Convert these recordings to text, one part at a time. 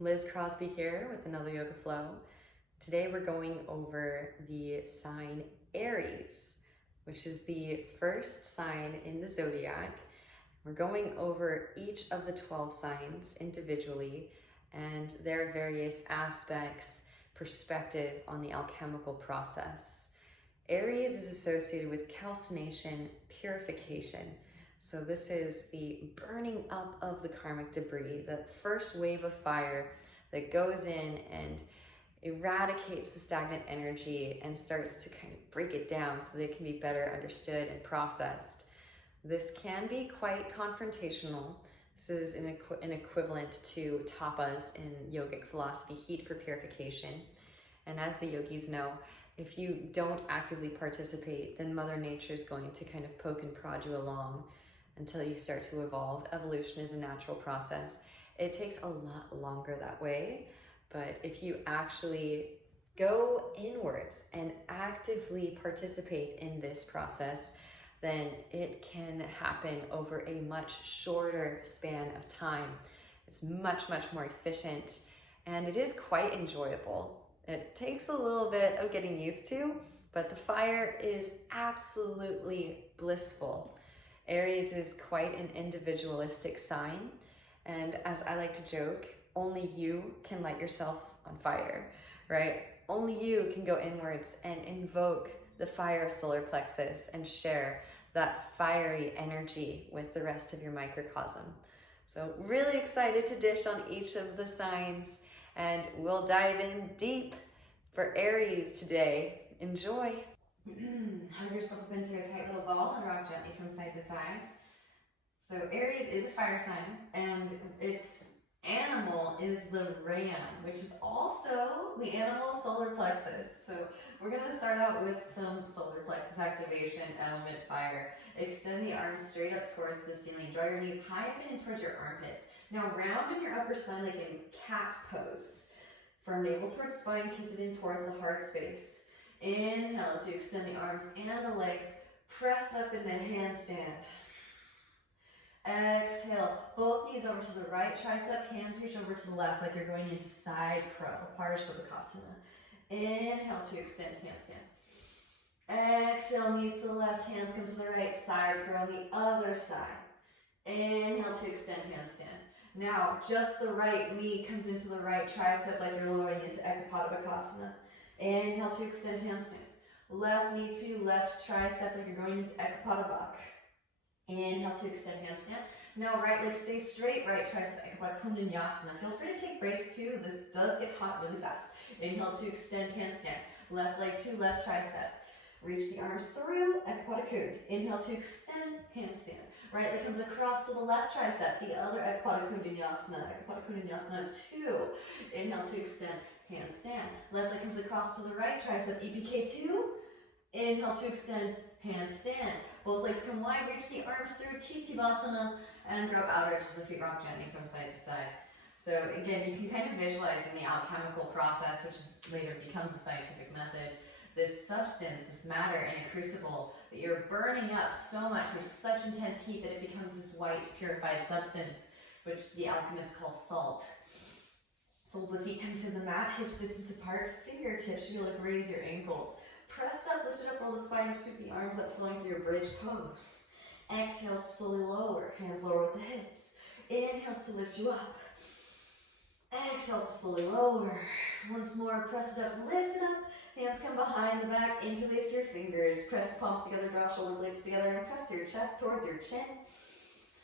Liz Crosby here with another Yoga Flow. Today we're going over the sign Aries, which is the first sign in the zodiac. We're going over each of the 12 signs individually and their various aspects, perspective on the alchemical process. Aries is associated with calcination, purification. So this is the burning up of the karmic debris, the first wave of fire that goes in and eradicates the stagnant energy and starts to kind of break it down so that it can be better understood and processed. This can be quite confrontational. This is an equivalent to Tapas in yogic philosophy, heat for purification. And as the yogis know, if you don't actively participate, then Mother Nature is going to kind of poke and prod you along until you start to evolve. Evolution is a natural process. It takes a lot longer that way, but if you actually go inwards and actively participate in this process, then it can happen over a much shorter span of time. It's much, much more efficient, and it is quite enjoyable. It takes a little bit of getting used to, but the fire is absolutely blissful. Aries is quite an individualistic sign, and as I like to joke, only you can light yourself on fire, right? Only you can go inwards and invoke the fire of solar plexus and share that fiery energy with the rest of your microcosm. So really excited to dish on each of the signs, and we'll dive in deep for Aries today. Enjoy. Hug yourself up into a tight little ball and rock gently from side to side. So Aries is a fire sign, and its animal is the ram, which is also the animal of solar plexus. So we're going to start out with some solar plexus activation, element fire. Extend the arms straight up towards the ceiling. Draw your knees high up and in towards your armpits. Now round in your upper spine like in cat pose. From navel towards spine, kiss it in towards the heart space. Inhale as you extend the arms and the legs, press up into handstand. Exhale, both knees over to the right tricep, hands reach over to the left like you're going into side crow, Parishvottakasana. Inhale to extend handstand. Exhale, knees to the left, hands come to the right, side crow on the other side. Inhale to extend handstand. Now, just the right knee comes into the right tricep like you're lowering into Ekapadabhakasana. Inhale to extend handstand. Left knee to left tricep like you're going into Ekapadabhak. Inhale to extend handstand. Now right leg stays straight, right tricep, Ekapadakundanyasana. Feel free to take breaks too. This does get hot really fast. Inhale to extend handstand. Left leg to left tricep. Reach the arms through, Ekapadakund. Inhale to extend handstand. Right leg comes across to the left tricep. The other Ekapadakundanyasana. Ekapadakundanyasana 2. Inhale to extend handstand. Left leg comes across to the right tricep, EPK2. Inhale to extend handstand. Both legs come wide, reach the arms through, Titibhasana, and grab outer edges of the feet, rock gently from side to side. So again, you can kind of visualize in the alchemical process, which is later becomes a scientific method, this substance, this matter in a crucible that you're burning up so much with such intense heat that it becomes this white, purified substance, which the alchemists call salt. Soles of the feet come to the mat, hips distance apart, fingertips feel like raise your ankles. Press up, lift it up, roll the spine up, sweep the arms up, flowing through your bridge pose. Exhale, slowly lower, hands lower with the hips. Inhales to lift you up. Exhale, slowly lower. Once more, press it up, lift it up. Hands come behind the back, interlace your fingers. Press the palms together, draw shoulder blades together, and press your chest towards your chin.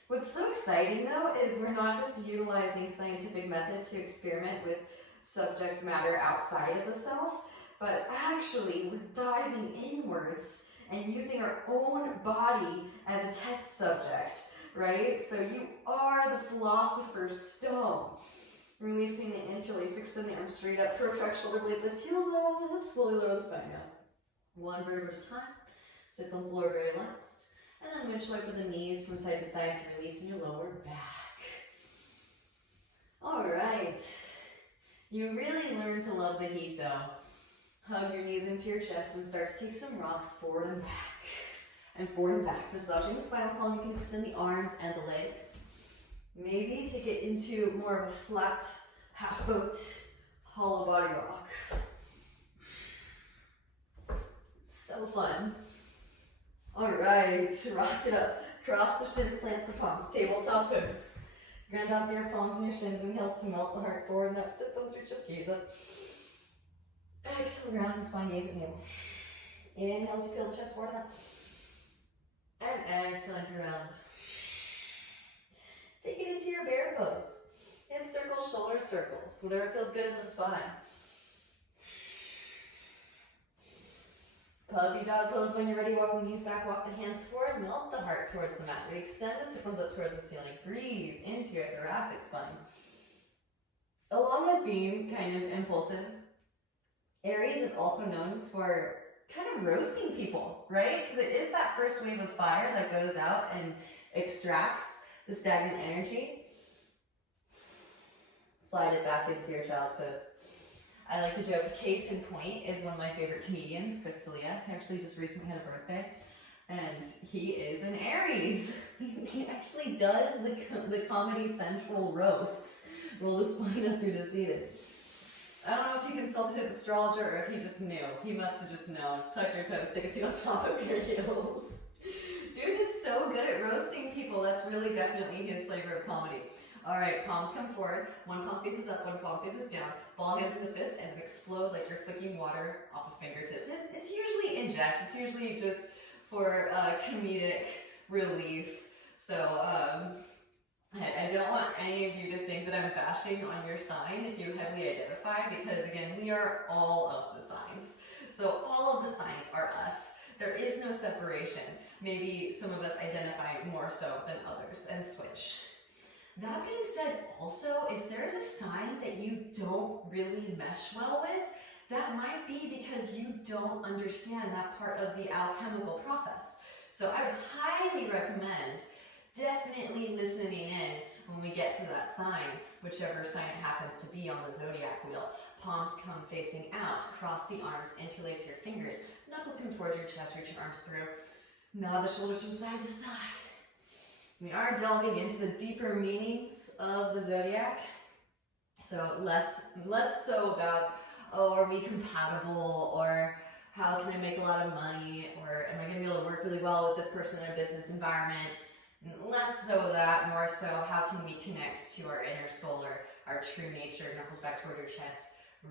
What's so exciting though is we're not just utilizing scientific method to experiment with subject matter outside of the self, but actually we're diving inwards and using our own body as a test subject, right? So you are the philosopher's stone. Releasing the interlace, extend the arms straight up, protract shoulder blades, lift heels up, slowly lower the spine down. One vertebra at a time, sit bones lower very last. And then winch wipe with the knees from side to side to release in your lower back. All right. You really learn to love the heat though. Hug your knees into your chest and start to take some rocks forward and back. And forward and back. Massaging the spinal column, you can extend the arms and the legs. Maybe take it into more of a flat half boat, hollow body rock. So fun. All right, rock it up. Cross the shins, plant the palms, tabletop pose. Ground out your palms and your shins, inhales to melt the heart forward and up, sit bones, reach up, gaze up. Exhale, round and spine, gaze at navel. Inhale to peel the chest forward and up. And exhale to round. Take it into your bear pose. Hip circles, shoulder circles, whatever feels good in the spine. Puppy dog pose when you're ready. Walk the knees back, walk the hands forward, melt the heart towards the mat. We extend the sit bones up towards the ceiling. Breathe into your thoracic spine. Along with being kind of impulsive, Aries is also known for kind of roasting people, right? Because it is that first wave of fire that goes out and extracts the stagnant energy. Slide it back into your child's pose. I like to joke, case in point is one of my favorite comedians, Chris D'Elia. He actually just recently had a birthday, and he is an Aries. He actually does the Comedy Central roasts. Roll the spine up, you're seated. I don't know if he consulted his astrologer or if he just knew. He must have just known. Tuck your toes, take a seat on top of your heels. Dude is so good at roasting people. That's really definitely his flavor of comedy. All right, palms come forward. One palm faces up, one palm faces down. Ball hands in the fist and explode like you're flicking water off of fingertips. It's usually in jest. It's usually just for comedic relief. So I don't want any of you to think that I'm bashing on your sign if you heavily identify, because again, we are all of the signs. So all of the signs are us. There is no separation. Maybe some of us identify more so than others and switch. That being said, also, if there's a sign that you don't really mesh well with, that might be because you don't understand that part of the alchemical process. So I would highly recommend definitely listening in when we get to that sign, whichever sign it happens to be on the zodiac wheel. Palms come facing out, cross the arms, interlace your fingers, knuckles come towards your chest, reach your arms through, nod the shoulders from side to side. We are delving into the deeper meanings of the zodiac, so less so about, oh, are we compatible, or how can I make a lot of money, or am I going to be able to work really well with this person in a business environment. Less so that, more so how can we connect to our inner soul, or our true nature. Knuckles back toward your chest.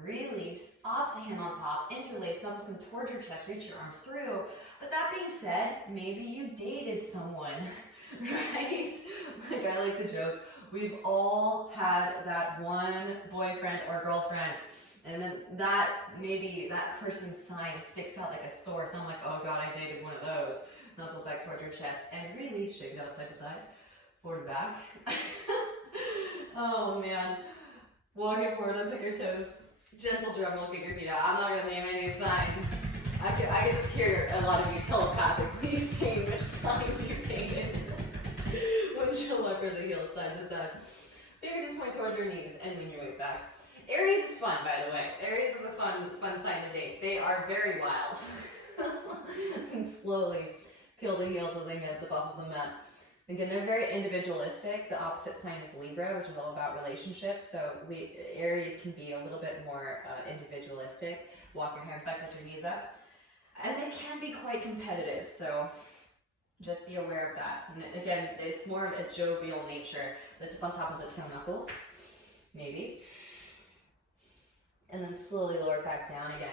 Release, opposite hand on top, interlace, knuckles come towards your chest, reach your arms through. But that being said, maybe you dated someone, right? Like I like to joke, we've all had that one boyfriend or girlfriend, and then that, maybe that person's sign sticks out like a sore thumb, like, oh God, I dated one of those. Knuckles back toward your chest, and really shake it out side to side, forward and back. Oh man. Walk it forward, untuck your toes. Gentle drum roll, kick your feet out. I'm not gonna name any signs. I could just hear a lot of you telepathically saying which signs you've taken. One chill up or the heels side to side. Fingers just point towards your knees and lean your weight back. Aries is fun, by the way. Aries is a fun sign to date. They are very wild. And slowly peel the heels of the hands up off of the mat. Again, they're very individualistic. The opposite sign is Libra, which is all about relationships. So Aries can be a little bit more individualistic. Walk your hands back, put your knees up. And they can be quite competitive, so just be aware of that. And again, it's more of a jovial nature. Lift up on top of the toe knuckles, maybe. And then slowly lower back down again.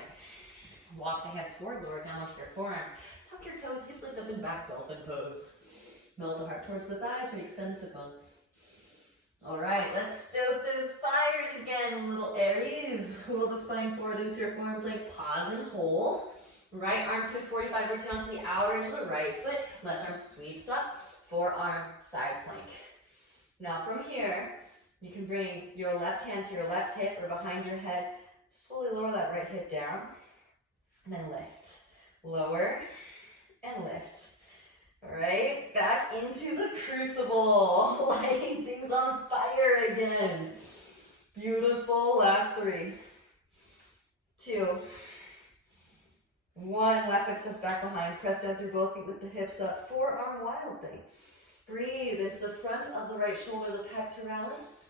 Walk the hands forward, lower down onto your forearms. Tuck your toes, hips lift up and back, Dolphin Pose. Melt the heart towards the thighs, we extend the sit bones. All right, let's stoke those fires again, little Aries. Pull the spine forward into your forearm plank, pause and hold. Right arm to 45, rotate onto the outer edge of the right foot. Left arm sweeps up, forearm side plank. Now from here, you can bring your left hand to your left hip or behind your head. Slowly lower that right hip down, and then lift. Lower and lift. All right, back into the crucible. Lighting things on fire again. Beautiful. Last 3, 2, 1. Left foot steps back behind. Press down through both feet with the hips up. Forearm wild thing. Breathe into the front of the right shoulder, the pectoralis.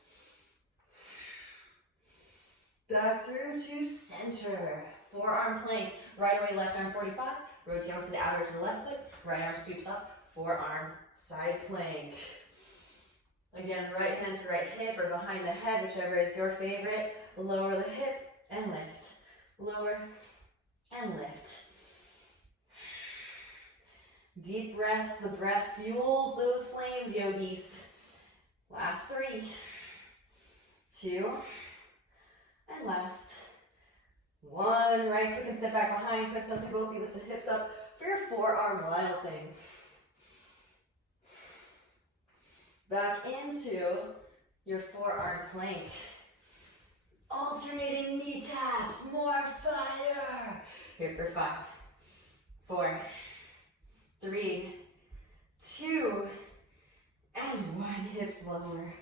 Back through to center. Forearm plank. Right away, left arm 45. Rotate onto the outer to the left foot. Right arm sweeps up. Forearm side plank. Again, right hand to right hip or behind the head, whichever is your favorite. Lower the hip and lift. Lower and lift. Deep breaths. The breath fuels those flames, yogis. Last 3, 2, and last 1. Right foot can step back behind. Press up through both feet. Lift the hips up for your forearm wild thing. Back into your forearm plank. Alternating knee taps. More fire. Here for 5, 4, 3, 2, and 1. Hips lower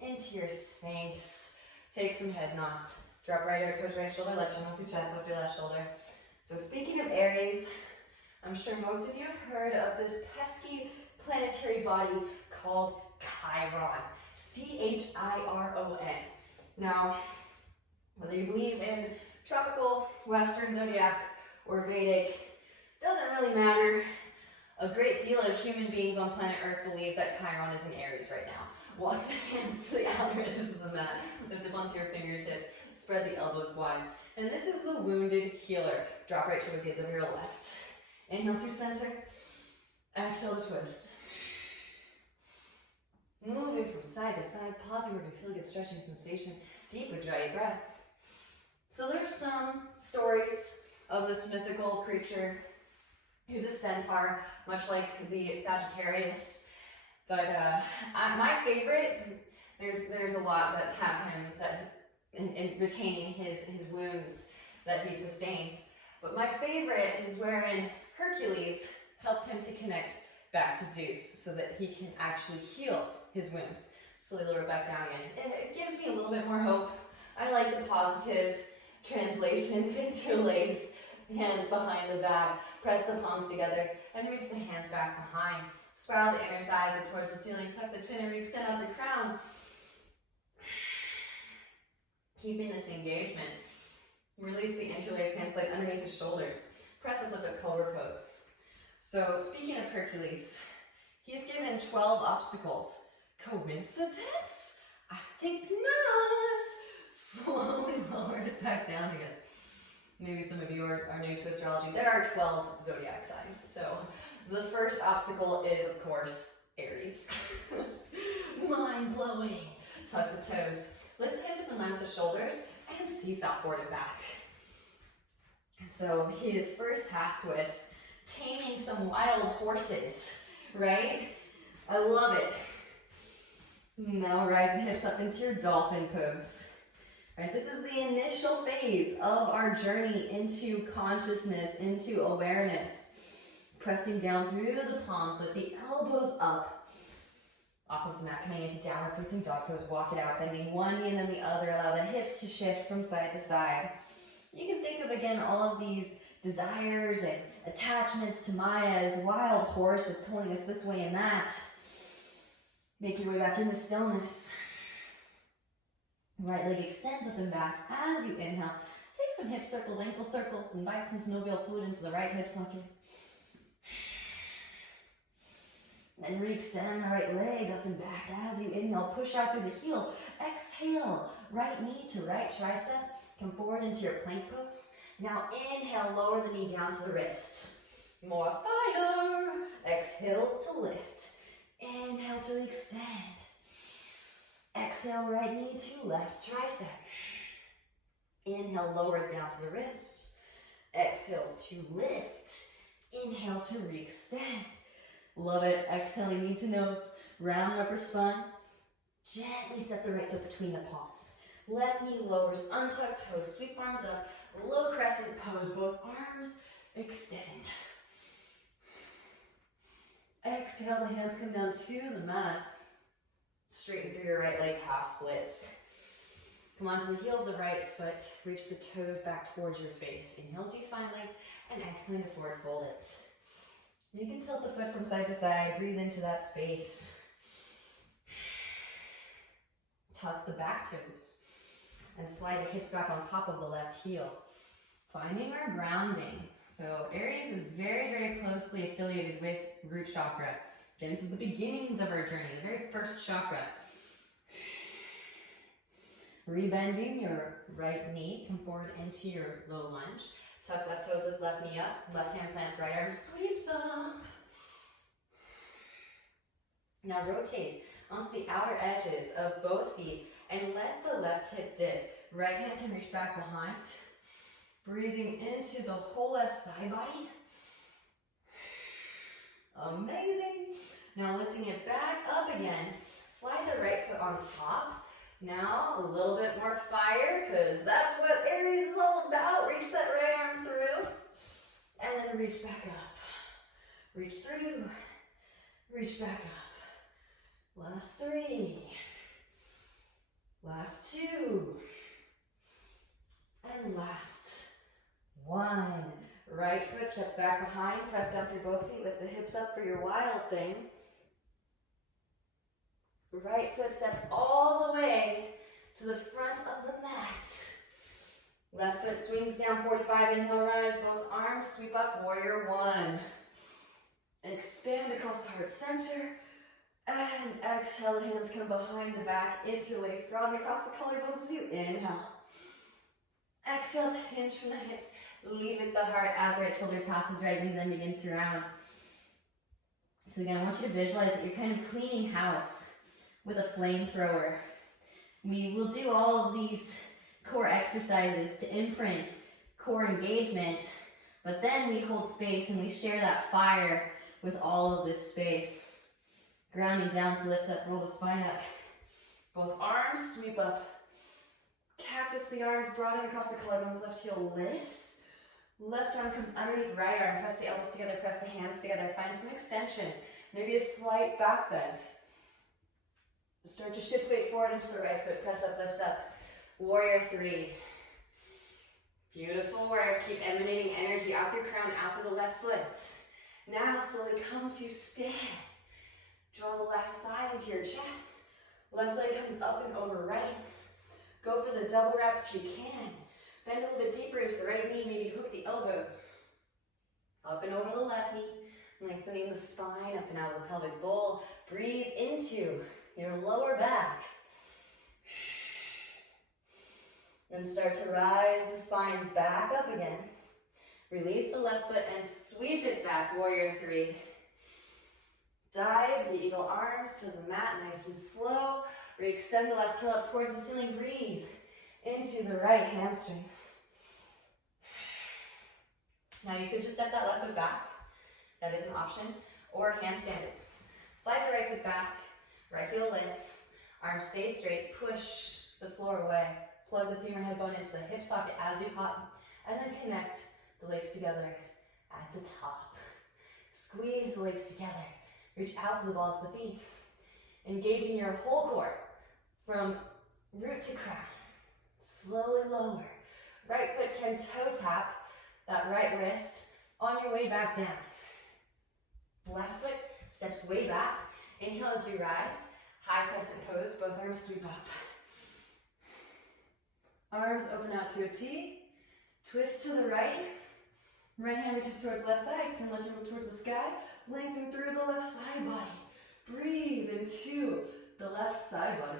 into your Sphinx. Take some head knots. Drop right arm towards right shoulder, left shoulder through chest, lift your left shoulder. So speaking of Aries, I'm sure most of you have heard of this pesky planetary body called Chiron. C-H-I-R-O-N. Now, whether you believe in tropical, Western zodiac, or Vedic, doesn't really matter. A great deal of human beings on planet Earth believe that Chiron is in Aries right now. Walk the hands to the outer edges of the mat. Lift up onto your fingertips. Spread the elbows wide. And this is the wounded healer. Drop right shoulder gaze over your left. Inhale through center. Exhale to twist. Moving from side to side. Pausing where you feel a good stretching sensation. Deep ujjayi breaths. So there's some stories of this mythical creature who's a centaur, much like the Sagittarius. But my favorite, there's a lot that have him that in retaining his wounds that he sustains. But my favorite is wherein Hercules helps him to connect back to Zeus so that he can actually heal his wounds. Slowly lower back down again. It gives me a little bit more hope. I like the positive translations. Interlace hands behind the back. Press the palms together and reach the hands back behind. Spiral the inner thighs up towards the ceiling. Tuck the chin and reach down out the crown. Keeping this engagement. Release the interlaced hands like underneath the shoulders. Press up, lift up, cobra pose. So speaking of Hercules, he's given 12 obstacles. Coincidence? I think not. Slowly lower it back down again. Maybe some of you are new to astrology. There are 12 zodiac signs. So the first obstacle is, of course, Aries. Mind blowing. Tuck the toes. Lift the hips up in line with the shoulders and seesaw forward and back. So he is first tasked with taming some wild horses, right? I love it. Now rise the hips up into your dolphin pose. Right, this is the initial phase of our journey into consciousness, into awareness. Pressing down through the palms, lift the elbows up. Off of the mat, coming into downward facing dog pose. Walk it out, bending one knee and then the other. Allow the hips to shift from side to side. You can think of, again, all of these desires and attachments to Maya's wild horse is pulling us this way and that. Make your way back into stillness. Right leg extends up and back as you inhale. Take some hip circles, ankle circles, invite some synovial fluid into the right hip socket. Then re-extend the right leg up and back as you inhale. Push out through the heel. Exhale. Right knee to right tricep. Come forward into your plank pose. Now inhale, lower the knee down to the wrist. More fire. Exhales to lift. Inhale to extend. Exhale, right knee to left tricep. Inhale, lower it down to the wrist. Exhales to lift. Inhale to re-extend. Love it. Exhaling knee to nose. Round upper spine. Gently step the right foot between the palms. Left knee lowers, untuck toes, sweep arms up. Low crescent pose. Both arms extend. Exhale, the hands come down to the mat. Straighten through your right leg, half splits. Come onto the heel of the right foot. Reach the toes back towards your face. Inhale as you find length, and exhale to forward fold it. You can tilt the foot from side to side. Breathe into that space. Tuck the back toes. and slide the hips back on top of the left heel. Finding our grounding. So Aries is very, very closely affiliated with root chakra. Again, this is the beginnings of our journey, the very first chakra. Rebending your right knee, come forward into your low lunge. Tuck left toes, lift left knee up. Left hand plants, right arm sweeps up. Now rotate onto the outer edges of both feet and let the left hip dip. Right hand can reach back behind. Breathing into the whole left side body. Amazing. Now lifting it back up again. Slide the right foot on top. Now a little bit more fire, because that's what Aries is all about. Reach that right arm through. And then reach back up. Reach through. Reach back up. Last 3. Last 2. And last 1. Right foot steps back behind. Press down through both feet. Lift the hips up for your wild thing. Right foot steps all the way to the front of the mat. Left foot swings down 45, inhale, rise, both arms, sweep up, warrior 1. Expand across the heart center. And exhale, the hands come behind the back, interlace, broaden across the collarbones as you inhale. Exhale to hinge from the hips, lead with the heart as right shoulder passes right, and then begin to round. So again, I want you to visualize that you're kind of cleaning house with a flamethrower. We will do all of these core exercises to imprint core engagement, but then we hold space and we share that fire with all of this space. Grounding down to lift up, roll the spine up. Both arms sweep up. Cactus the arms, broaden across the collarbones, left heel lifts. Left arm comes underneath right arm, press the elbows together, press the hands together, find some extension, maybe a slight back bend. Start to shift weight forward into the right foot, press up, lift up. Warrior 3. Beautiful work, keep emanating energy out through crown, out through the left foot. Now slowly come to stand. Draw the left thigh into your chest. Left leg comes up and over right. Go for the double wrap if you can. Bend a little bit deeper into the right knee, maybe hook the elbows. Up and over the left knee, lengthening the spine, up and out of the pelvic bowl. Breathe into your lower back. Then start to rise the spine back up again. Release the left foot and sweep it back, warrior 3. Dive the eagle arms to the mat, nice and slow. Re-extend the left heel up towards the ceiling. Breathe into the right hamstrings. Now you could just step that left foot back. That is an option. Or handstanders. Slide the right foot back. Right heel lifts. Arms stay straight. Push the floor away. Plug the femur head bone into the hip socket as you hop. And then connect the legs together at the top. Squeeze the legs together. Reach out to the balls of the feet. Engaging your whole core from root to crown. Slowly lower. Right foot can toe tap that right wrist on your way back down. Left foot steps way back. Inhale as you rise. High crescent pose. Both arms sweep up. Arms open out to a T. Twist to the right. Right hand reaches towards left thigh. Extend left arm towards the sky. Lengthen through the left side body. Breathe into the left side body.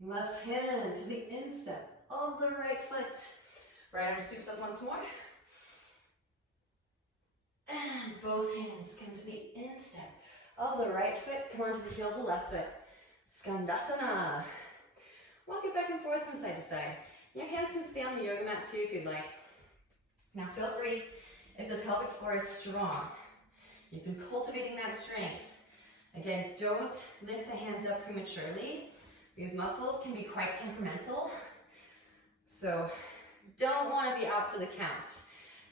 Left hand to the instep of the right foot. Right arm sweeps up once more. And both hands come to the instep of the right foot. Come onto the heel of the left foot. Chandrasana. Walk it back and forth from side to side. Your hands can stay on the yoga mat too if you'd like. Now feel free, if the pelvic floor is strong, you've been cultivating that strength. Again, don't lift the hands up prematurely. These muscles can be quite temperamental. So don't want to be out for the count,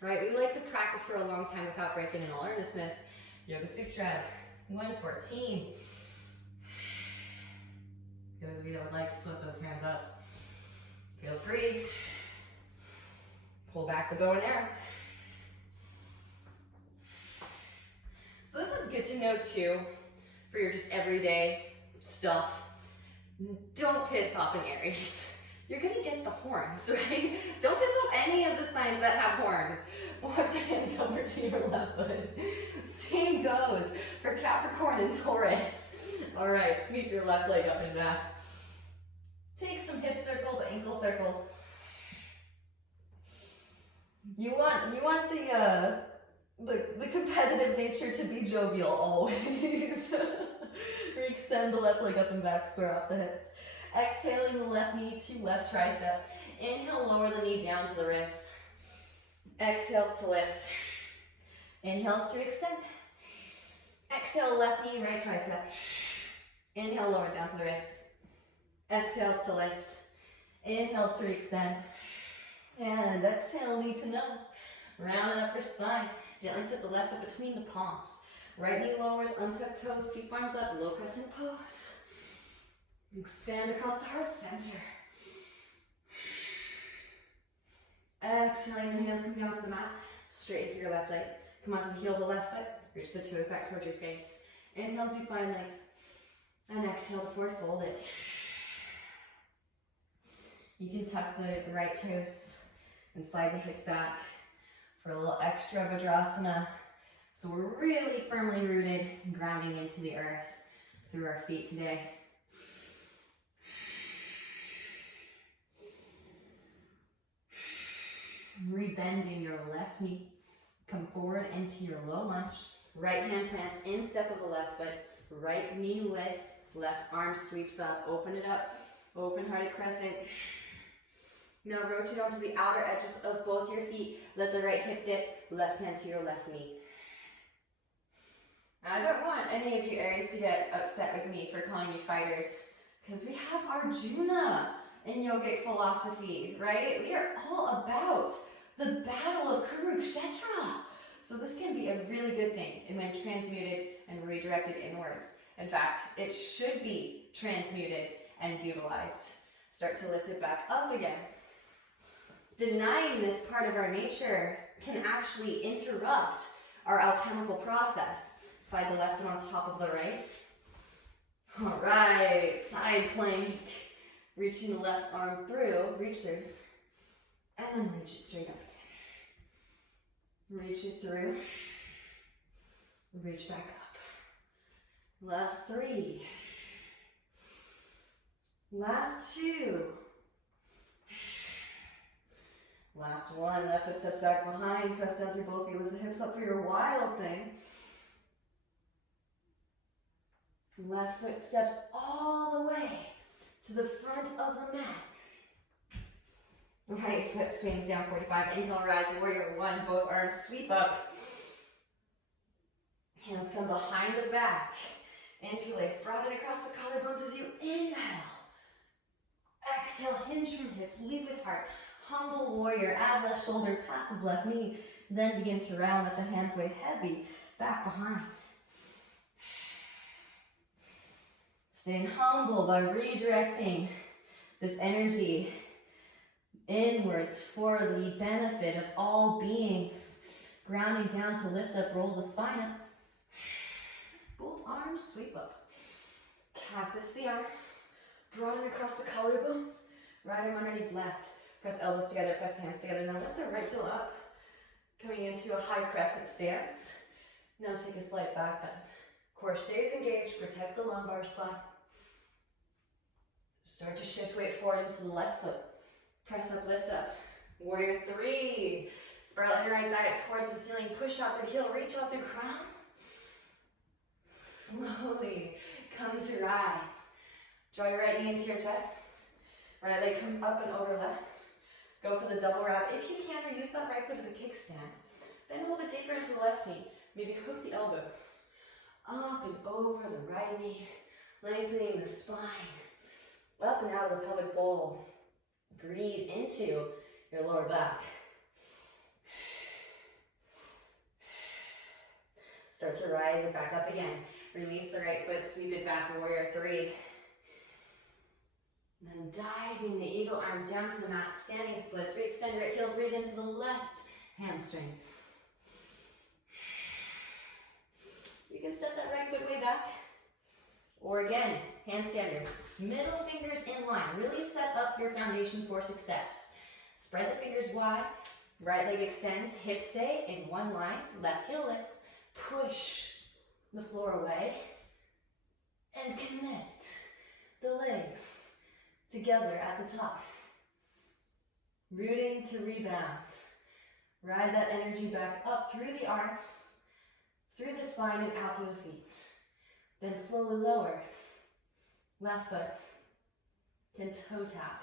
right? We like to practice for a long time without breaking in all earnestness. Yoga Sutra 114. Those of you that would like to flip those hands up, feel free. Pull back the bow and arrow. So this is good to know too, for your just everyday stuff. Don't piss off an Aries. you're gonna get the horns, right? Don't piss off any of the signs that have horns. Walk the hands over to your left foot. Same goes for Capricorn and Taurus. All right, sweep your left leg up and back. Take some hip circles, ankle circles. You want the competitive nature to be jovial always. Extend the left leg up and back, square off the hips. Exhaling the left knee to left tricep. Inhale, lower the knee down to the wrist. Exhales to lift. Inhales to extend. Exhale, left knee, right tricep. Inhale, lower down to the wrist. Exhales to lift. Inhales to extend. And exhale, knee to nose. Round upper spine. Gently set the left foot between the palms. Right knee lowers, untucked toes, sweep arms up, low crescent pose. Expand across the heart center. Exhaling, the hands come down to the mat. Straighten through your left leg. Come onto the heel of the left foot. Reach the toes back towards your face. Inhale as you find length. And exhale to forward fold it. You can tuck the right toes and slide the hips back for a little extra Vajrasana. So we're really firmly rooted, grounding into the earth through our feet today. Rebending your left knee. Come forward into your low lunge. Right hand plants in step of the left foot. Right knee lifts. Left arm sweeps up. Open it up. Open-hearted crescent. Now rotate onto the outer edges of both your feet. Let the right hip dip. Left hand to your left knee. I don't want any of you Aries to get upset with me for calling you fighters, because we have Arjuna in yogic philosophy, right? We are all about the battle of Kurukshetra. So this can be a really good thing when transmuted and redirected inwards. In fact, it should be transmuted and utilized. Start to lift it back up again. Denying this part of our nature can actually interrupt our alchemical process. Slide the left foot on top of the right. All right, side plank. Reaching the left arm through, reach theirs, and then reach it straight up again. Reach it through, reach back up. Last 3. Last 2. Last 1, left foot steps back behind, press down through both feet, lift the hips up for your wild thing. Left foot steps all the way to the front of the mat. Right foot swings down 45. Inhale, rise, warrior 1. Both arms sweep up. Hands come behind the back. Interlace, broaden across the collarbones as you inhale. Exhale, hinge from hips, lead with heart. Humble warrior as left shoulder passes left knee. Then begin to round, let the hands weigh heavy back behind. Staying humble by redirecting this energy inwards for the benefit of all beings. Grounding down to lift up, roll the spine up. Both arms sweep up. Cactus the arms. Broaden across the collarbones. Right arm underneath left. Press elbows together, press hands together. Now lift the right heel up. Coming into a high crescent stance. Now take a slight back bend. Core stays engaged, protect the lumbar spine. Start to shift weight forward into the left foot. Press up, lift up. Warrior 3. Spiral your right thigh towards the ceiling. Push out the heel, reach out the crown. Slowly come to rise. Draw your right knee into your chest. Right leg comes up and over left. Go for the double wrap. If you can, or use that right foot as a kickstand. Bend a little bit deeper into the left knee. Maybe hook the elbows. Up and over the right knee. Lengthening the spine. Up and out of the pelvic bowl. Breathe into your lower back. Start to rise and back up again. Release the right foot, sweep it back, warrior 3. Then diving the eagle arms down to the mat, standing splits. Re-extend right heel, breathe into the left hamstrings. You can step that right foot way back. Or again, handstanders, middle fingers in line. Really set up your foundation for success. Spread the fingers wide, right leg extends, hips stay in one line, left heel lifts, push the floor away, and connect the legs together at the top. Rooting to rebound. Ride that energy back up through the arms, through the spine and out to the feet. Then slowly lower. Left foot can toe tap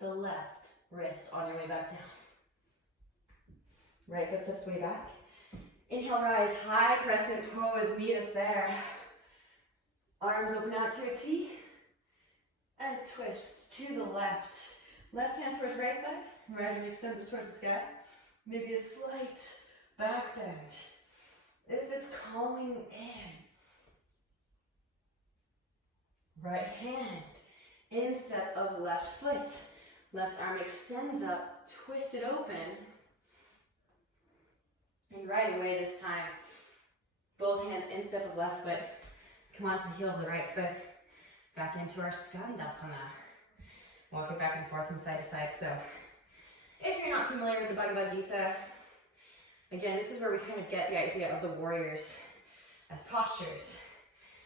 the left wrist on your way back down. Right foot steps way back. Inhale, rise, high crescent pose, meet us there. Arms open out to a T, and twist to the left. Left hand towards right there, right arm extends it towards the sky. Maybe a slight back bend, if it's calling in. Right hand, instep of left foot. Left arm extends up, twist it open. And right away this time, both hands instep of left foot. Come onto the heel of the right foot. Back into our Chandrasana. Walk it back and forth from side to side. So, if you're not familiar with the Bhagavad Gita, again, this is where we kind of get the idea of the warriors as postures,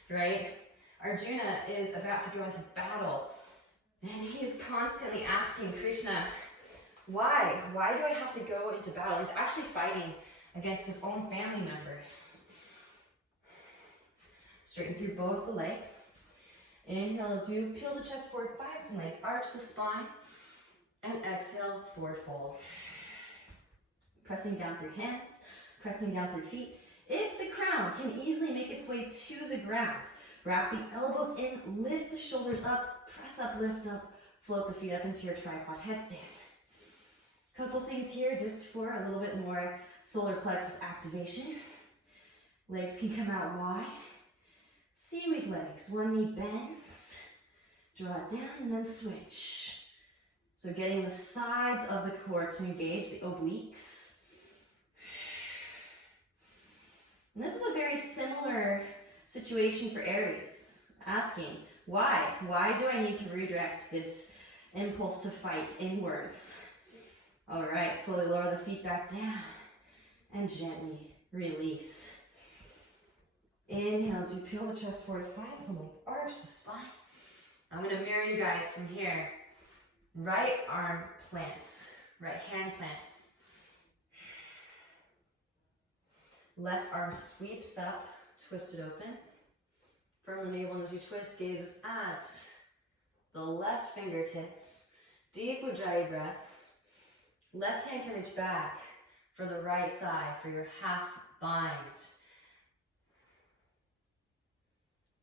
right? Arjuna is about to go into battle, and he's constantly asking Krishna, why? Why do I have to go into battle? He's actually fighting against his own family members. Straighten through both the legs. Inhale as you peel the chest forward, find some length, arch the spine, and exhale, forward fold. Pressing down through hands, pressing down through feet. If the crown can easily make its way to the ground, wrap the elbows in, lift the shoulders up, press up, lift up, float the feet up into your tripod headstand. Couple things here just for a little bit more solar plexus activation. Legs can come out wide. Seaweed legs, one knee bends, draw it down and then switch. So getting the sides of the core to engage, the obliques. And this is a very similar situation for Aries, asking, why? Why do I need to redirect this impulse to fight inwards? All right, slowly lower the feet back down and gently release. Inhale as you peel the chest forward, find some length, arch the spine. I'm gonna mirror you guys from here. Right arm plants, right hand plants. Left arm sweeps up, twist it open. Firmly navel, and as you twist, gaze at the left fingertips. Deep Ujjayi breaths. Left hand can reach back for the right thigh for your half bind.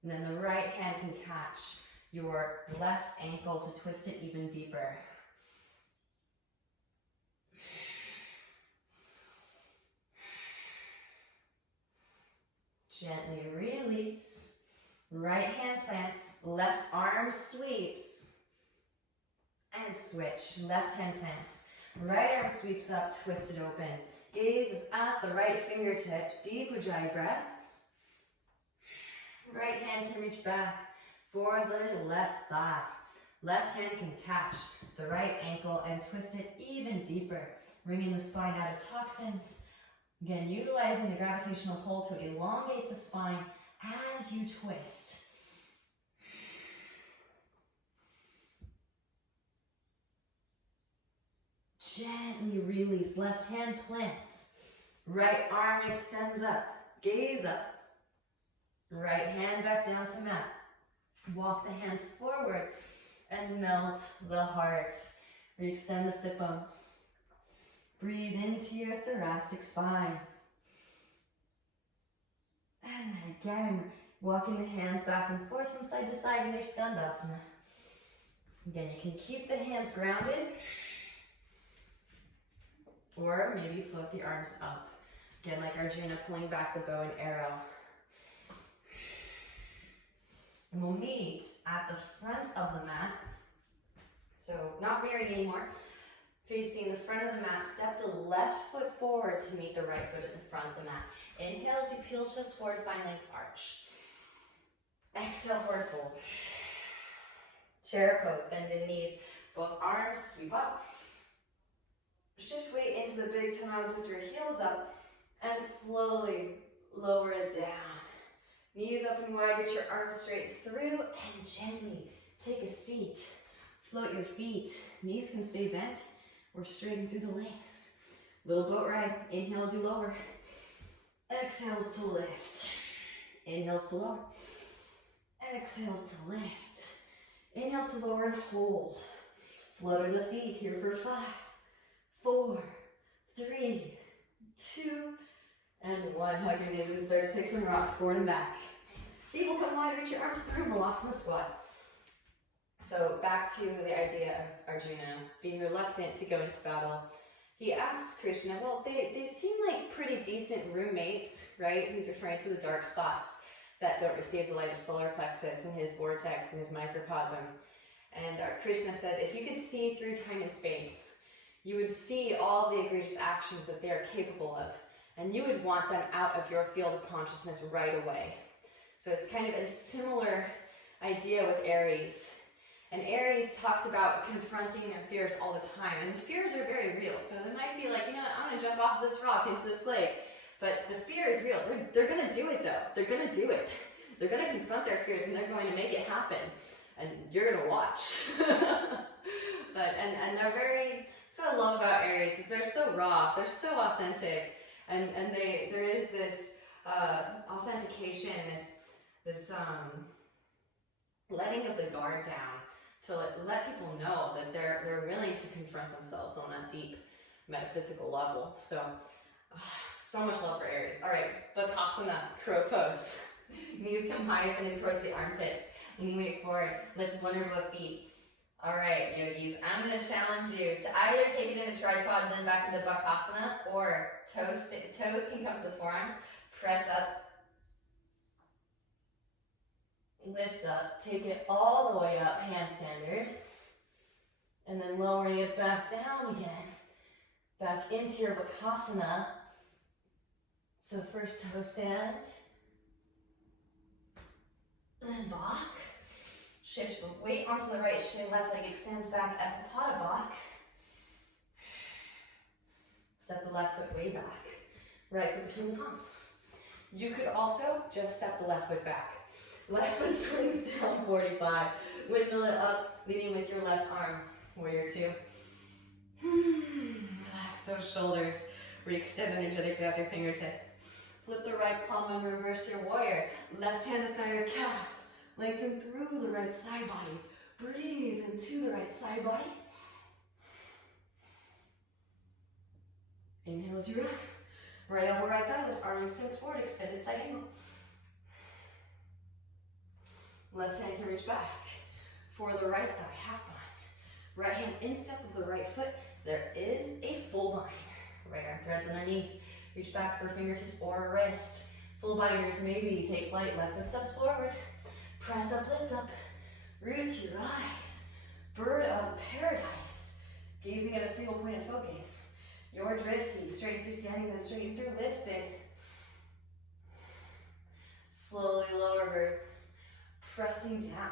And then the right hand can catch your left ankle to twist it even deeper. Gently release. Right hand plants, left arm sweeps. And switch. Left hand plants. Right arm sweeps up, twist it open. Gaze is at the right fingertips. Deep Ujjayi breaths. Right hand can reach back for the left thigh. Left hand can catch the right ankle and twist it even deeper, bringing the spine out of toxins. Again, utilizing the gravitational pull to elongate the spine as you twist. Gently release. Left hand plants. Right arm extends up. Gaze up. Right hand back down to mat. Walk the hands forward and melt the heart. Re-extend the sit bones. Breathe into your thoracic spine. And then again, walking the hands back and forth from side to side in your Skandasana. Again, you can keep the hands grounded, or maybe float the arms up. Again, like Arjuna, pulling back the bow and arrow. And we'll meet at the front of the mat. So not mirroring anymore. Facing the front of the mat, step the left foot forward to meet the right foot at the front of the mat. Inhale as you peel chest forward, find length arch. Exhale, forward fold. Chair pose, bend in knees, both arms sweep up. Shift weight into the big toes, lift your heels up, and slowly lower it down. Knees up and wide, reach your arms straight through, and gently take a seat. Float your feet. Knees can stay bent or straighten through the legs. Little boat ride. Inhales you lower. Exhales to lift. Inhales to lower. Exhales to lift. Inhales to lower and hold. Flutter the feet here for 5, 4, 3, 2, and 1. Hug your knees and start to take some rocks forward and back. Feet will come wide, reach your arms through, and Malasana squat. So back to the idea of Arjuna being reluctant to go into battle. He asks Krishna, well, they seem like pretty decent roommates, right? He's referring to the dark spots that don't receive the light of solar plexus in his vortex and his microcosm. And Krishna says, if you could see through time and space, you would see all the egregious actions that they are capable of, and you would want them out of your field of consciousness right away. So it's kind of a similar idea with Aries. And Aries talks about confronting their fears all the time, and the fears are very real. So they might be like, you know what, I'm gonna jump off of this rock into this lake, but the fear is real. They're gonna do it though. They're gonna do it. They're gonna confront their fears, and they're going to make it happen. And you're gonna watch. And they're very, that's what I love about Aries, is they're so raw, they're so authentic, and there is this authentication, this letting of the guard down to let people know that they're willing to confront themselves on that deep metaphysical level. So, so much love for Aries. All right, Bakasana, crow pose. Knees come high up and in towards the armpits. Lean weight forward, lift one or both feet. All right, yogis, I'm going to challenge you to either take it in a tripod, then back into Bakasana, or toes can come to the forearms, press up, lift up, take it all the way up, handstanders, and then lowering it back down again, back into your Bakasana. So first toe stand, then Bak. Shift the weight onto the right shin, left leg extends back, Ekapada Bak. Step the left foot way back, right foot between the palms. You could also just step the left foot back. Left foot swings down 45. Windmill it up, leaning with your left arm. Warrior 2. Relax those shoulders. Re-extend energetically out your fingertips. Flip the right palm and reverse your warrior. Left hand up by your calf. Lengthen through the right side body. Breathe into the right side body. Inhale as you rise. Right elbow, right thigh, left arm extends forward, extended side angle. Left hand can reach back. For the right thigh, half bind. Right hand instep of the right foot. There is a full bind. Right arm threads underneath. Reach back for fingertips or wrist. Full binders, maybe you take flight, left foot steps forward. Press up, lift up. Root to your eyes. Bird of paradise. Gazing at a single point of focus. Your drishti, straight through standing, then straight through lifted. Slowly lower birds. Pressing down.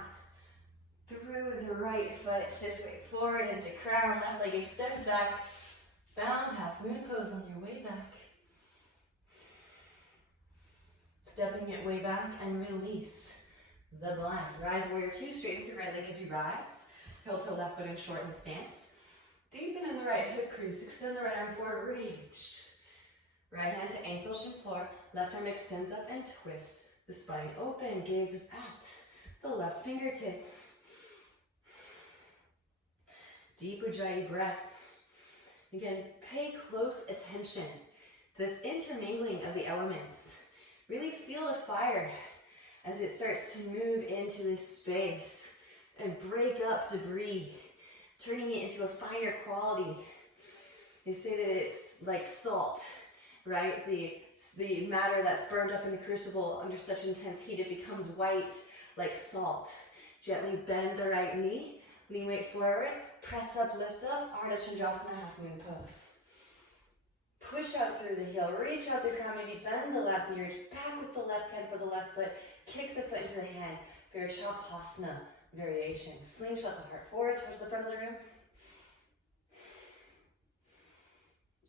Through the right foot, shift weight forward into crown, left leg extends back. Bound half moon pose on your way back. Stepping it way back and release the bind. Rise warrior 2, straighten through right leg as you rise. Heel toe left foot and shorten the stance. Deepen in the right hip crease, extend the right arm forward, reach. Right hand to ankle shin floor, left arm extends up and twist. The spine open, gazes out. The left fingertips. Deep Ujjayi breaths. Again, pay close attention to this intermingling of the elements. Really feel the fire as it starts to move into this space and break up debris, turning it into a finer quality. They say that it's like salt, right? The matter that's burned up in the crucible under such intense heat, it becomes white like salt. Gently bend the right knee, lean weight forward, press up, lift up, Ardha Chandrasana, half moon pose. Push out through the heel, reach out the crown, maybe bend the left knee, reach back with the left hand for the left foot, kick the foot into the hand, for your Chandrasana variation. Slingshot the heart forward towards the front of the room.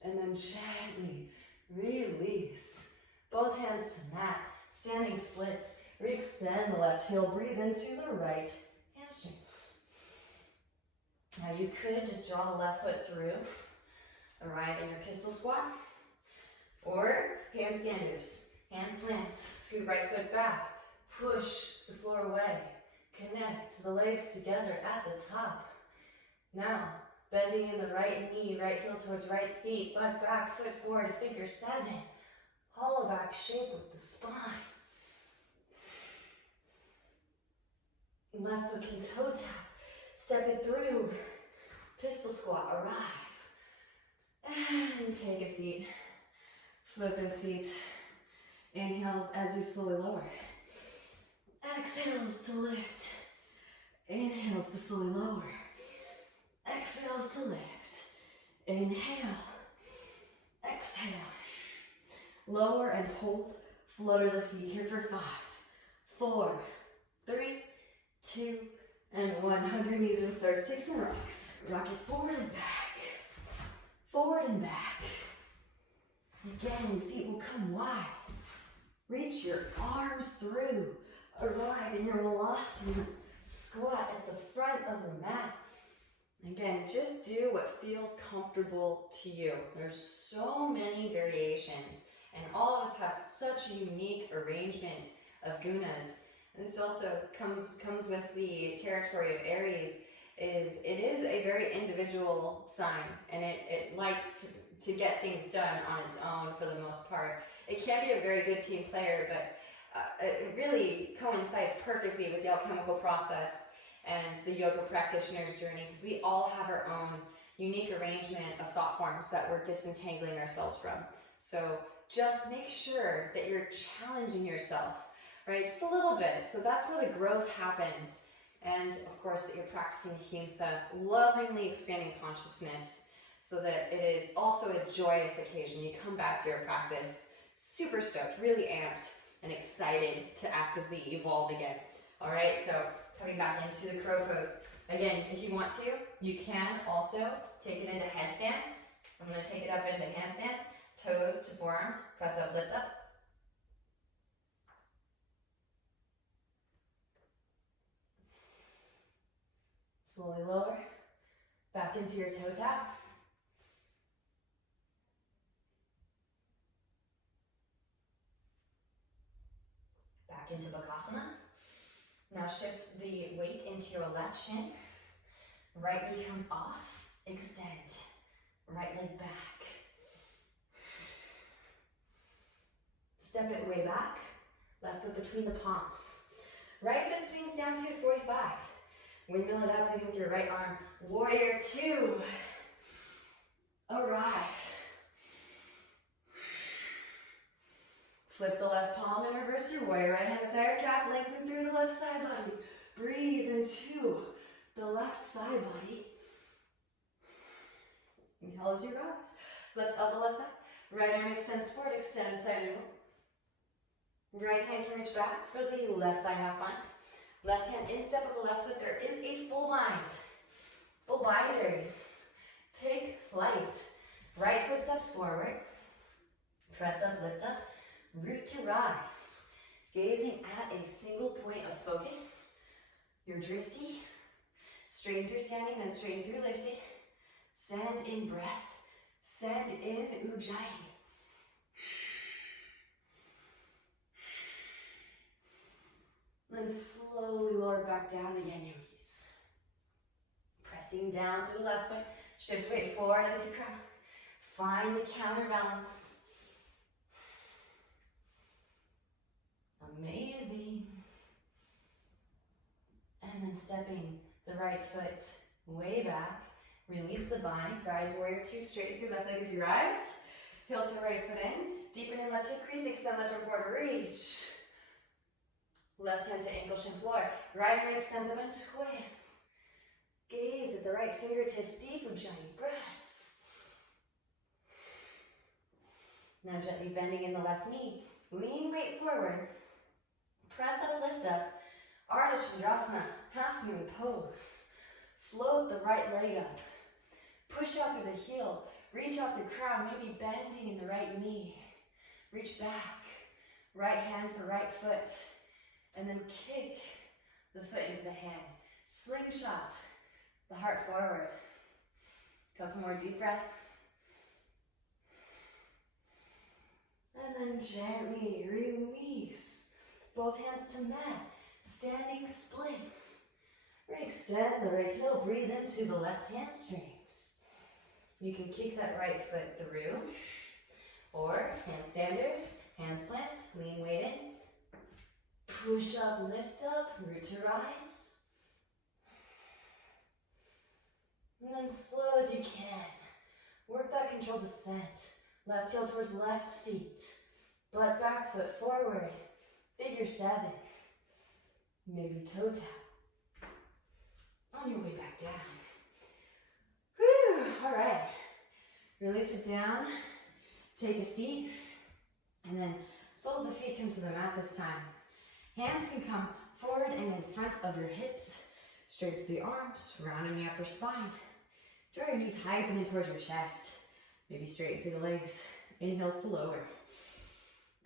And then gently release. Both hands to mat. Standing splits. Re-extend the left heel. Breathe into the right hamstrings. Now you could just draw the left foot through. Arrive in your pistol squat. Or handstanders. Hands plants. Scoot right foot back. Push the floor away. Connect the legs together at the top. Now, bending in the right knee, right heel towards right seat, butt back, foot forward, figure 7. Hollow back shape with the spine. Left foot can toe tap. Step it through. Pistol squat, arrive. And take a seat. Float those feet. Inhales as you slowly lower. Exhales to lift. Inhales to slowly lower. Exhales to lift. Inhale. Exhale. Lower and hold. Flutter the feet here for 5, 4, 3, 2, and 1. Hug your knees and start to take some rocks. Rock it forward and back. Forward and back. Again, feet will come wide. Reach your arms through. Arrive in your velocity. Squat at the front of the mat. Again, just do what feels comfortable to you. There's so many variations, and all of us have such a unique arrangement of gunas. And this also comes with the territory of Aries. It is a very individual sign, and it likes to get things done on its own for the most part. It can be a very good team player, but it really coincides perfectly with the alchemical process and the yoga practitioner's journey, because we all have our own unique arrangement of thought forms that we're disentangling ourselves from. So just make sure that you're challenging yourself, right? Just a little bit. So that's where the growth happens. And of course, that you're practicing ahimsa, lovingly expanding consciousness, so that it is also a joyous occasion. You come back to your practice super stoked, really amped, and excited to actively evolve again. All right, so coming back into the crow pose. Again, if you want to, you can also take it into headstand. I'm going to take it up into handstand, toes to forearms, press up, lift up. Slowly lower, back into your toe tap. Back into Bakasana. Now shift the weight into your left shin. Right knee comes off, extend. Right leg back. Step it way back. Left foot between the palms. Right foot swings down to 45. Windmill it up, leading with your right arm. Warrior 2. Arrive. Flip the left palm and reverse your warrior. Right hand up there, calf lengthen through the left side body. Breathe into the left side body. Inhale as you rise. Lift up the left thigh. Right arm extends forward, extend side angle. Right hand can reach back for the left thigh half bind. Left hand instep of the left foot. There is a full bind. Full binders. Take flight. Right foot steps forward. Press up, lift up. Root to rise. Gazing at a single point of focus. Your drishti. Straighten through standing, then straighten through lifted. Send in breath. Send in ujjayi. Then slowly lower back down again, yogis. Pressing down through the left foot. Shift weight forward into crown. Find the counterbalance. Amazing. And then stepping the right foot way back. Release the bind. Rise, warrior 2. Straighten through left leg as you rise. Heel to right foot in. Deepen in left hip crease. Extend left arm forward. Reach. Left hand to ankle shin floor. Right arm extends up and twist. Gaze at the right fingertips. Deep ujjayi breaths. Now gently bending in the left knee. Lean weight forward. Press up, lift up. Ardha Chandrasana, half moon pose. Float the right leg up. Push out through the heel. Reach out through crown, maybe bending in the right knee. Reach back. Right hand for right foot. And then kick the foot into the hand. Slingshot the heart forward. Couple more deep breaths. And then gently release. Both hands to mat. Standing splits. Extend the right heel. Breathe into the left hamstrings. You can kick that right foot through. Or handstanders, hands plant, lean weight in. Push up, lift up, root to rise. And then slow as you can. Work that controlled descent. Left heel towards left seat. Butt back, foot forward. Figure 7. Maybe toe tap. On your way back down. Whew, all right. Release it down. Take a seat. And then soles of the feet come to the mat this time. Hands can come forward and in front of your hips. Straight through the arms, rounding the upper spine. Draw your knees high up and in towards your chest. Maybe straight through the legs. Inhales to lower.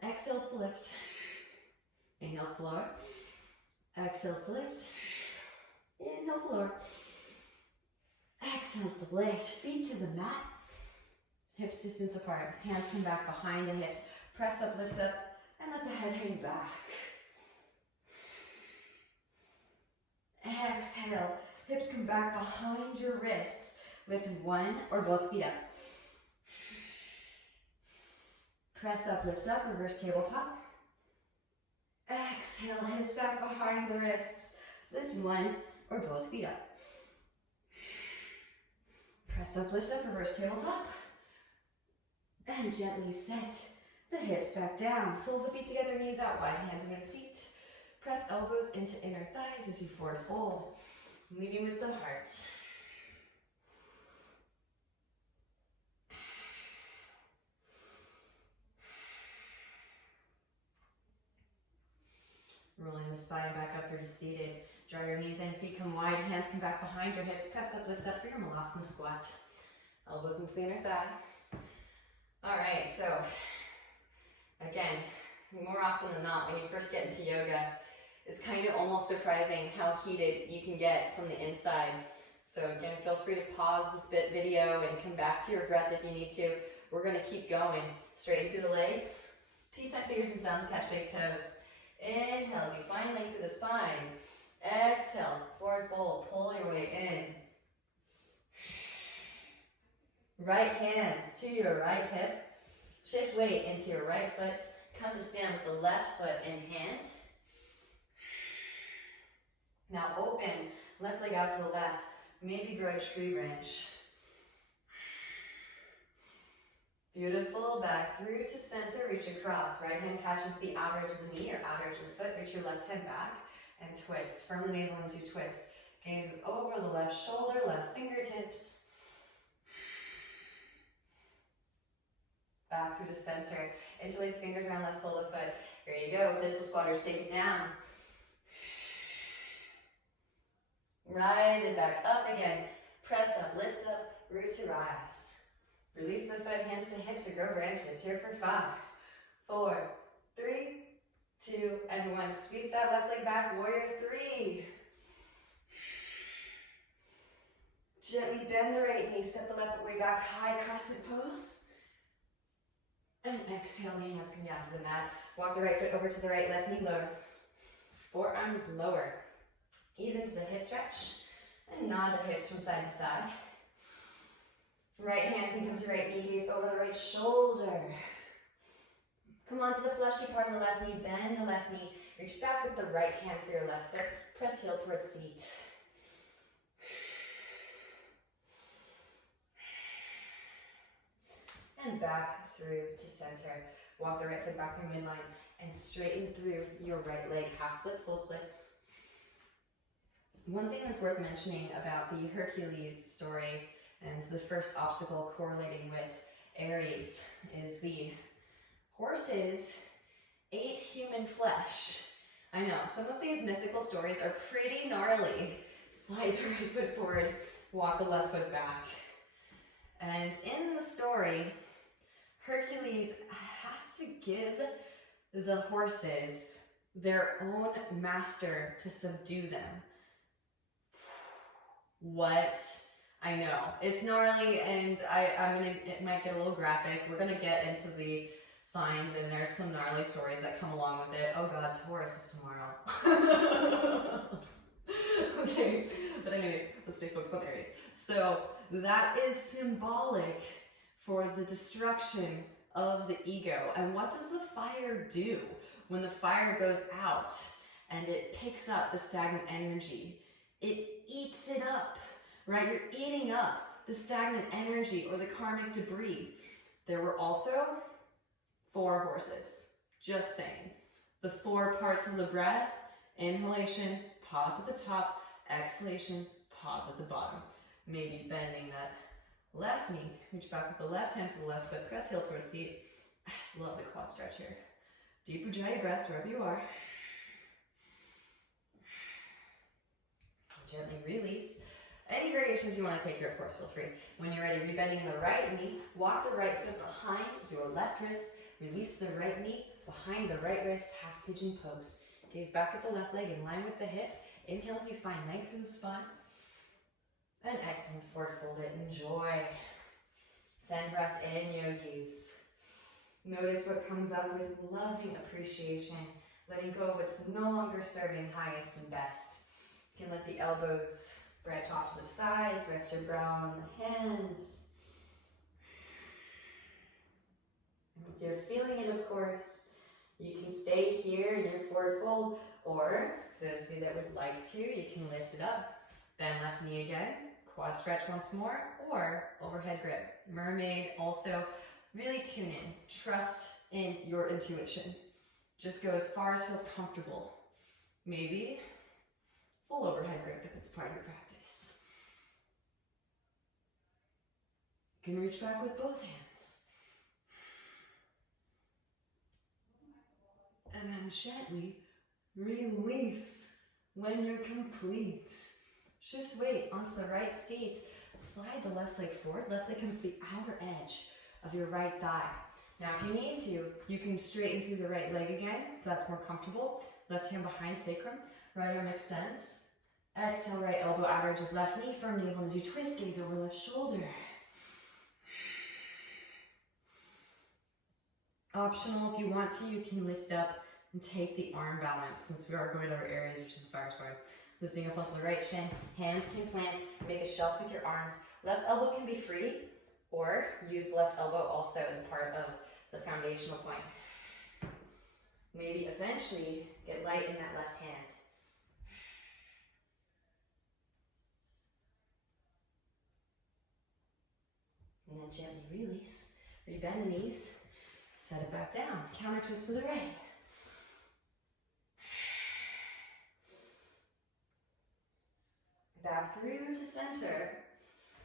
Exhales to lift. Inhales to lower. Exhales to lift. Inhale to lower. Exhales to lift. Feet to the mat. Hips distance apart. Hands come back behind the hips. Press up, lift up, and let the head hang back. Exhale. Hips come back behind your wrists. Lift one or both feet up. Press up, lift up, reverse tabletop. Exhale, hips back behind the wrists. Lift one or both feet up. Press up, lift up, reverse tabletop. And gently set the hips back down. Soles of the feet together, knees out wide, hands underneath feet. Press elbows into inner thighs as you forward fold. Leading with the heart. Rolling the spine back up through to seated. Draw your knees in, feet come wide, hands come back behind your hips. Press up, lift up for your Malasana squat. Elbows into the inner thighs. All right, so again, more often than not, when you first get into yoga, it's kind of almost surprising how heated you can get from the inside. So again, feel free to pause this video and come back to your breath if you need to. We're gonna keep going. Straighten through the legs. Peace sign fingers and thumbs, catch big toes. Inhale as you find length through the spine. Exhale, forward fold, pull your way in. Right hand to your right hip. Shift weight into your right foot. Come to stand with the left foot in hand. Now open, left leg out to the left. Maybe grow a tree branch. Beautiful, back through to center, reach across. Right hand catches the outer edge of the knee or outer edge of the foot. Reach your left hand back and twist. Firm the navel as you twist. Gaze over the left shoulder, left fingertips. Back through to center. Interlace fingers around left sole of the foot. Here you go, pistol squatters, take it down. Rise it back up again. Press up, lift up, root to rise. Release the foot, hands to hips or grow branches. Here for 5, 4, 3, 2, and 1. Sweep that left leg back, warrior 3. Gently bend the right knee, step the left foot way back, high crescent pose. And exhale, the hands come down to the mat. Walk the right foot over to the right, left knee lowers. Forearms lower. Ease into the hip stretch and nod the hips from side to side. Right hand can come to right knee, gaze over the right shoulder. Come onto the fleshy part of the left knee, bend the left knee. Reach back with the right hand for your left foot. Press heel towards seat. And back through to center. Walk the right foot back through midline and straighten through your right leg. Half splits, full splits. One thing that's worth mentioning about the Hercules story and the first obstacle correlating with Aries is the horses ate human flesh I know, some of these mythical stories are pretty gnarly. Slide the right foot forward, walk the left foot back. And in the story, Hercules has to give the horses their own master to subdue them. What? I know, it's gnarly, and it might get a little graphic. We're gonna get into the signs, and there's some gnarly stories that come along with it. Oh God, Taurus is tomorrow. Okay, but anyways, let's stay focused on Aries. So that is symbolic for the destruction of the ego. And what does the fire do when the fire goes out and it picks up the stagnant energy? It eats it up, right? You're eating up the stagnant energy or the karmic debris. There were also 4 horses, just saying. The 4 parts of the breath: inhalation, pause at the top, exhalation, pause at the bottom. Maybe bending that left knee, reach back with the left hand for the left foot, press heel towards seat. I just love the quad stretch here. Deep Ujjayi breaths wherever you are. Gently release. Any variations you want to take here, of course, feel free. When you're ready, rebending the right knee, walk the right foot behind your left wrist, release the right knee behind the right wrist, half pigeon pose. Gaze back at the left leg in line with the hip. Inhale as you find length in the spine. And exhale, forward fold it. Enjoy. Send breath in, yogis. Notice what comes up with loving appreciation, letting go of what's no longer serving highest and best. You can let the elbows branch off to the sides, rest your brow on the hands. And if you're feeling it, of course, you can stay here in your forward fold, or for those of you that would like to, you can lift it up. Bend left knee again, quad stretch once more, or overhead grip. Mermaid also, really tune in. Trust in your intuition. Just go as far as feels comfortable. Maybe full overhead grip if it's part of your practice. You can reach back with both hands. And then gently release when you're complete. Shift weight onto the right seat. Slide the left leg forward. Left leg comes to the outer edge of your right thigh. Now, if you need to, you can straighten through the right leg again, if that's more comfortable. Left hand behind sacrum. Right arm extends. Exhale, right elbow, outer edge of left knee, firm navel as you twist, gaze over left shoulder. Optional, if you want to, you can lift up and take the arm balance, since we are going over Aries, which is fire sign. Lifting up onto the right shin, hands can plant, make a shelf with your arms. Left elbow can be free, or use left elbow also as part of the foundational point. Maybe eventually get light in that left hand. And then gently release, rebend the knees, set it back down, counter twist to the right. Back through to center.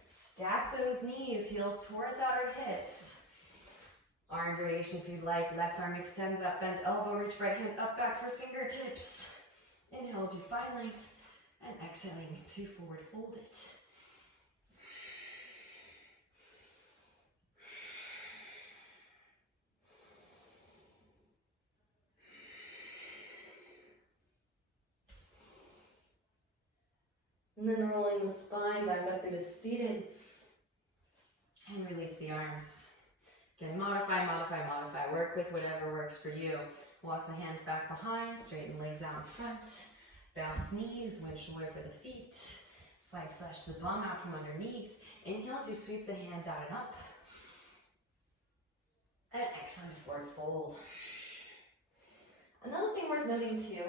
Stack those knees, heels towards outer hips. Arm variation if you'd like. Left arm extends up, bend elbow, reach right hand up, back for fingertips. Inhale as you find length, and exhaling to forward fold it. And then rolling the spine back up into seated. And release the arms. Again, modify, modify, modify. Work with whatever works for you. Walk the hands back behind, straighten legs out in front. Bounce knees, windshield wiper the feet. Slide flesh the bum out from underneath. Inhale as you sweep the hands out and up. And exhale to forward fold. Another thing worth noting too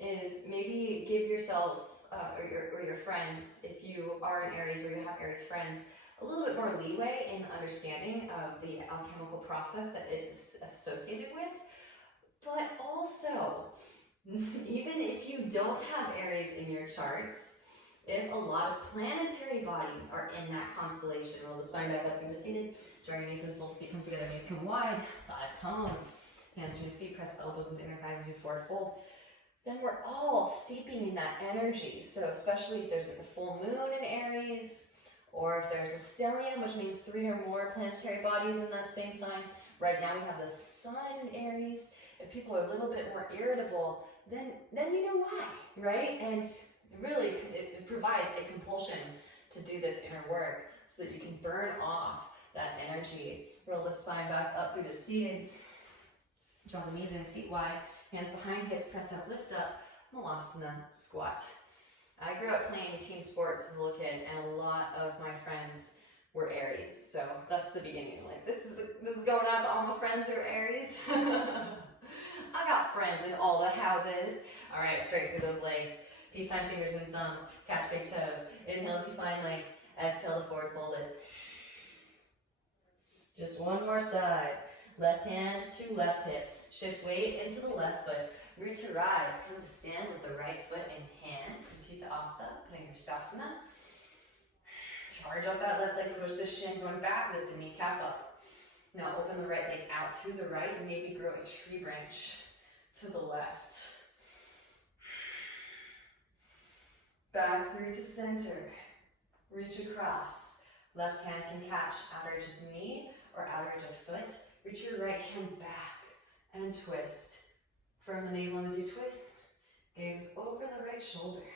is maybe give yourself or your friends, if you are an Aries or you have Aries friends, a little bit more leeway in the understanding of the alchemical process that it's associated with. But also, even if you don't have Aries in your charts, if a lot of planetary bodies are in that constellation, roll the spine back up into seated, draw your knees and soles, feet come together, knees come wide, thigh cone. Hands from your feet, press elbows into inner thighs as you forward fold. then we're all steeping in that energy. So especially if there's like a full moon in Aries, or if there's a stellium, which means 3 or more planetary bodies in that same sign. Right now we have the sun in Aries. If people are a little bit more irritable, then you know why, right? And really, it provides a compulsion to do this inner work so that you can burn off that energy. Roll the spine back up through the seated. Draw the knees in, feet wide, hands behind hips, press up, lift up, Malasana, squat. I grew up playing team sports as a little kid, and a lot of my friends were Aries, so that's the beginning. Like, this is going out to all my friends who are Aries. I got friends in all the houses. All right, straight through those legs. Peace sign fingers and thumbs. Catch big toes. Inhale as you find length. Exhale to forward fold it. Just one more side. Left hand to left hip. Shift weight into the left foot. Root to rise. Come to stand with the right foot in hand. Utthita Asta. Chandrasana. Charge up that left leg. Push the shin going back. Lift the kneecap up. Now open the right leg out to the right and maybe grow a tree branch to the left. Back through to center. Reach across. Left hand can catch outer edge of knee or outer edge of foot. Reach your right hand back and twist. Firm the navel as you twist. Gaze over the right shoulder.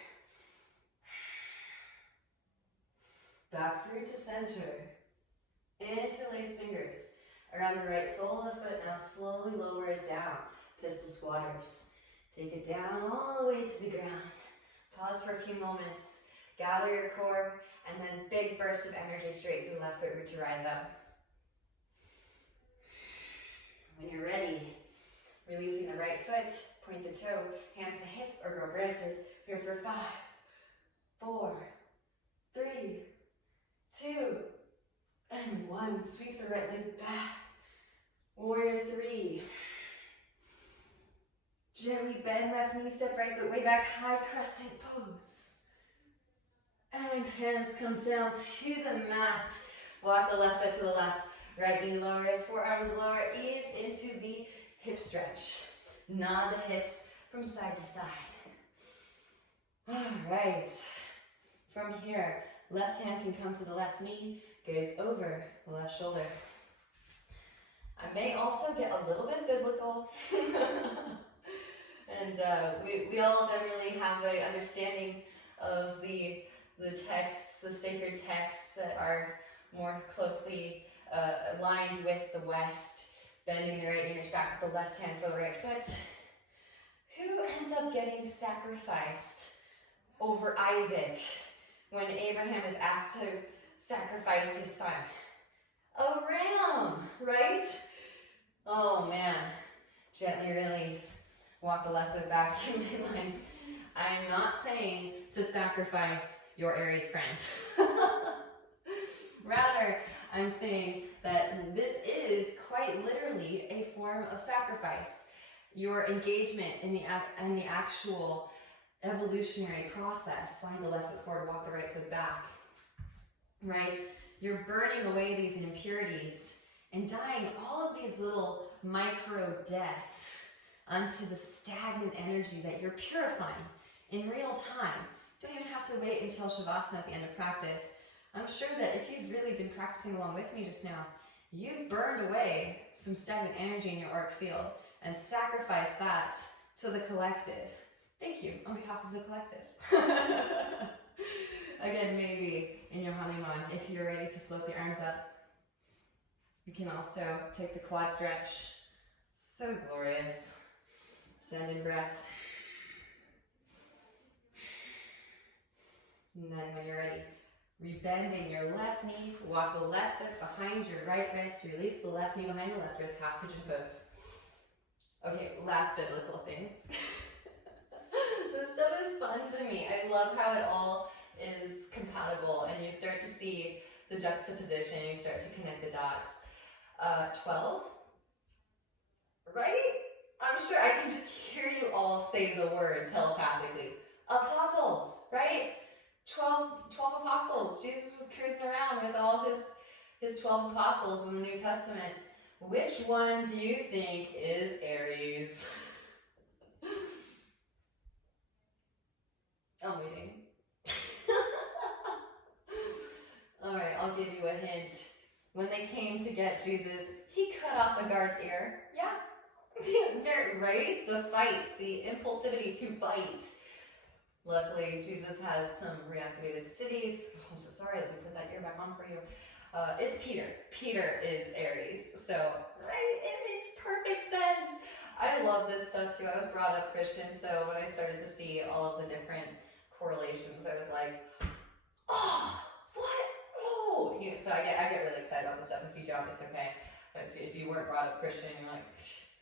Back through to center. Interlace fingers around the right sole of the foot. Now slowly lower it down. Pistol squatters. Take it down all the way to the ground. Pause for a few moments. Gather your core, and then big burst of energy straight through the left foot. Root to rise up. When you're ready, releasing the right foot, point the toe, hands to hips or grow branches. Here for 5, 4, 3, 2, and 1. Sweep the right leg back. Warrior 3. Gently bend left knee, step right foot way back, high crescent pose. And hands come down to the mat. Walk the left foot to the left. Right knee lowers, forearms lower, ease into the hip stretch. Nod the hips from side to side. All right. From here, left hand can come to the left knee, gaze over the left shoulder. I may also get a little bit biblical. And we all generally have an understanding of the texts, the sacred texts that are more closely aligned with the West, bending the right knee back with the left hand for the right foot. Who ends up getting sacrificed over Isaac when Abraham is asked to sacrifice his son? A ram, right? Oh man, gently release. Walk the left foot back in midline. I'm not saying to sacrifice your Aries friends. Rather, I'm saying that this is quite literally a form of sacrifice. Your engagement in the actual evolutionary process. Slide the left foot forward, walk the right foot back. Right? You're burning away these impurities and dying all of these little micro deaths onto the stagnant energy that you're purifying in real time. You don't even have to wait until Shavasana at the end of practice. I'm sure that if you've really been practicing along with me just now, you've burned away some stagnant energy in your auric field and sacrificed that to the collective. Thank you on behalf of the collective. Again, maybe in your honeymoon, if you're ready to float the arms up, you can also take the quad stretch. So glorious. Send in breath. And then when you're ready, rebending your left knee, walk the left foot behind your right wrist, release the left knee behind the left wrist, half pigeon pose. Okay, last biblical thing. This stuff is fun to me. I love how it all is compatible and you start to see the juxtaposition, you start to connect the dots. 12, right? I'm sure I can just hear you all say the word telepathically. Apostles, right? 12 apostles. Jesus was cruising around with all his 12 apostles in the New Testament. Which one do you think is Aries? I'm waiting. Alright, I'll give you a hint. When they came to get Jesus, he cut off the guard's ear. Yeah. Very right? The fight, the impulsivity to fight. Luckily, Jesus has some reactivated cities. Oh, I'm so sorry, let me put that ear back on for you. It's Peter. Peter is Aries. So, right? It makes perfect sense. I love this stuff too. I was brought up Christian, so when I started to see all of the different correlations, I was like, oh, what? Oh! So I get really excited about this stuff. If you don't, it's okay. But if you weren't brought up Christian, you're like,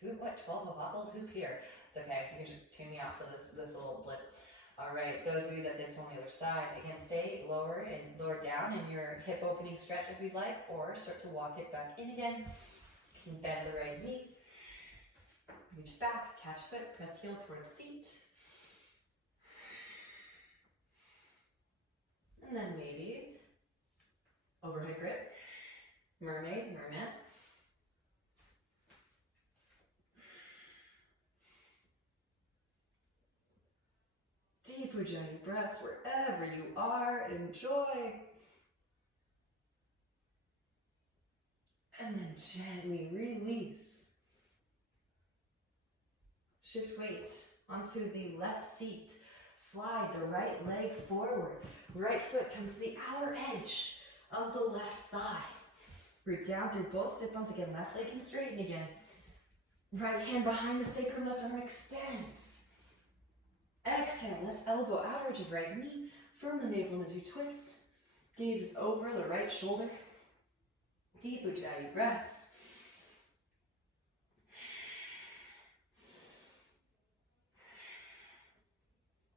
who, what, 12 apostles? Who's Peter? It's okay. You can just tune me out for this little blip. All right, those of you that did so on the other side, again, stay lower and lower down in your hip opening stretch if you'd like, or start to walk it back in again. You can bend the right knee, reach back, catch foot, press heel towards seat. And then maybe overhead grip, mermaid, merman. Deep Ujjayi breaths wherever you are. Enjoy. And then gently release. Shift weight onto the left seat. Slide the right leg forward. Right foot comes to the outer edge of the left thigh. Root down through both sit bones again. Left leg can straighten again. Right hand behind the sacrum, left arm extends. Exhale, let's elbow out, edge of right knee. Firm the navel as you twist. Gaze is over the right shoulder. Deep Ujjayi breaths.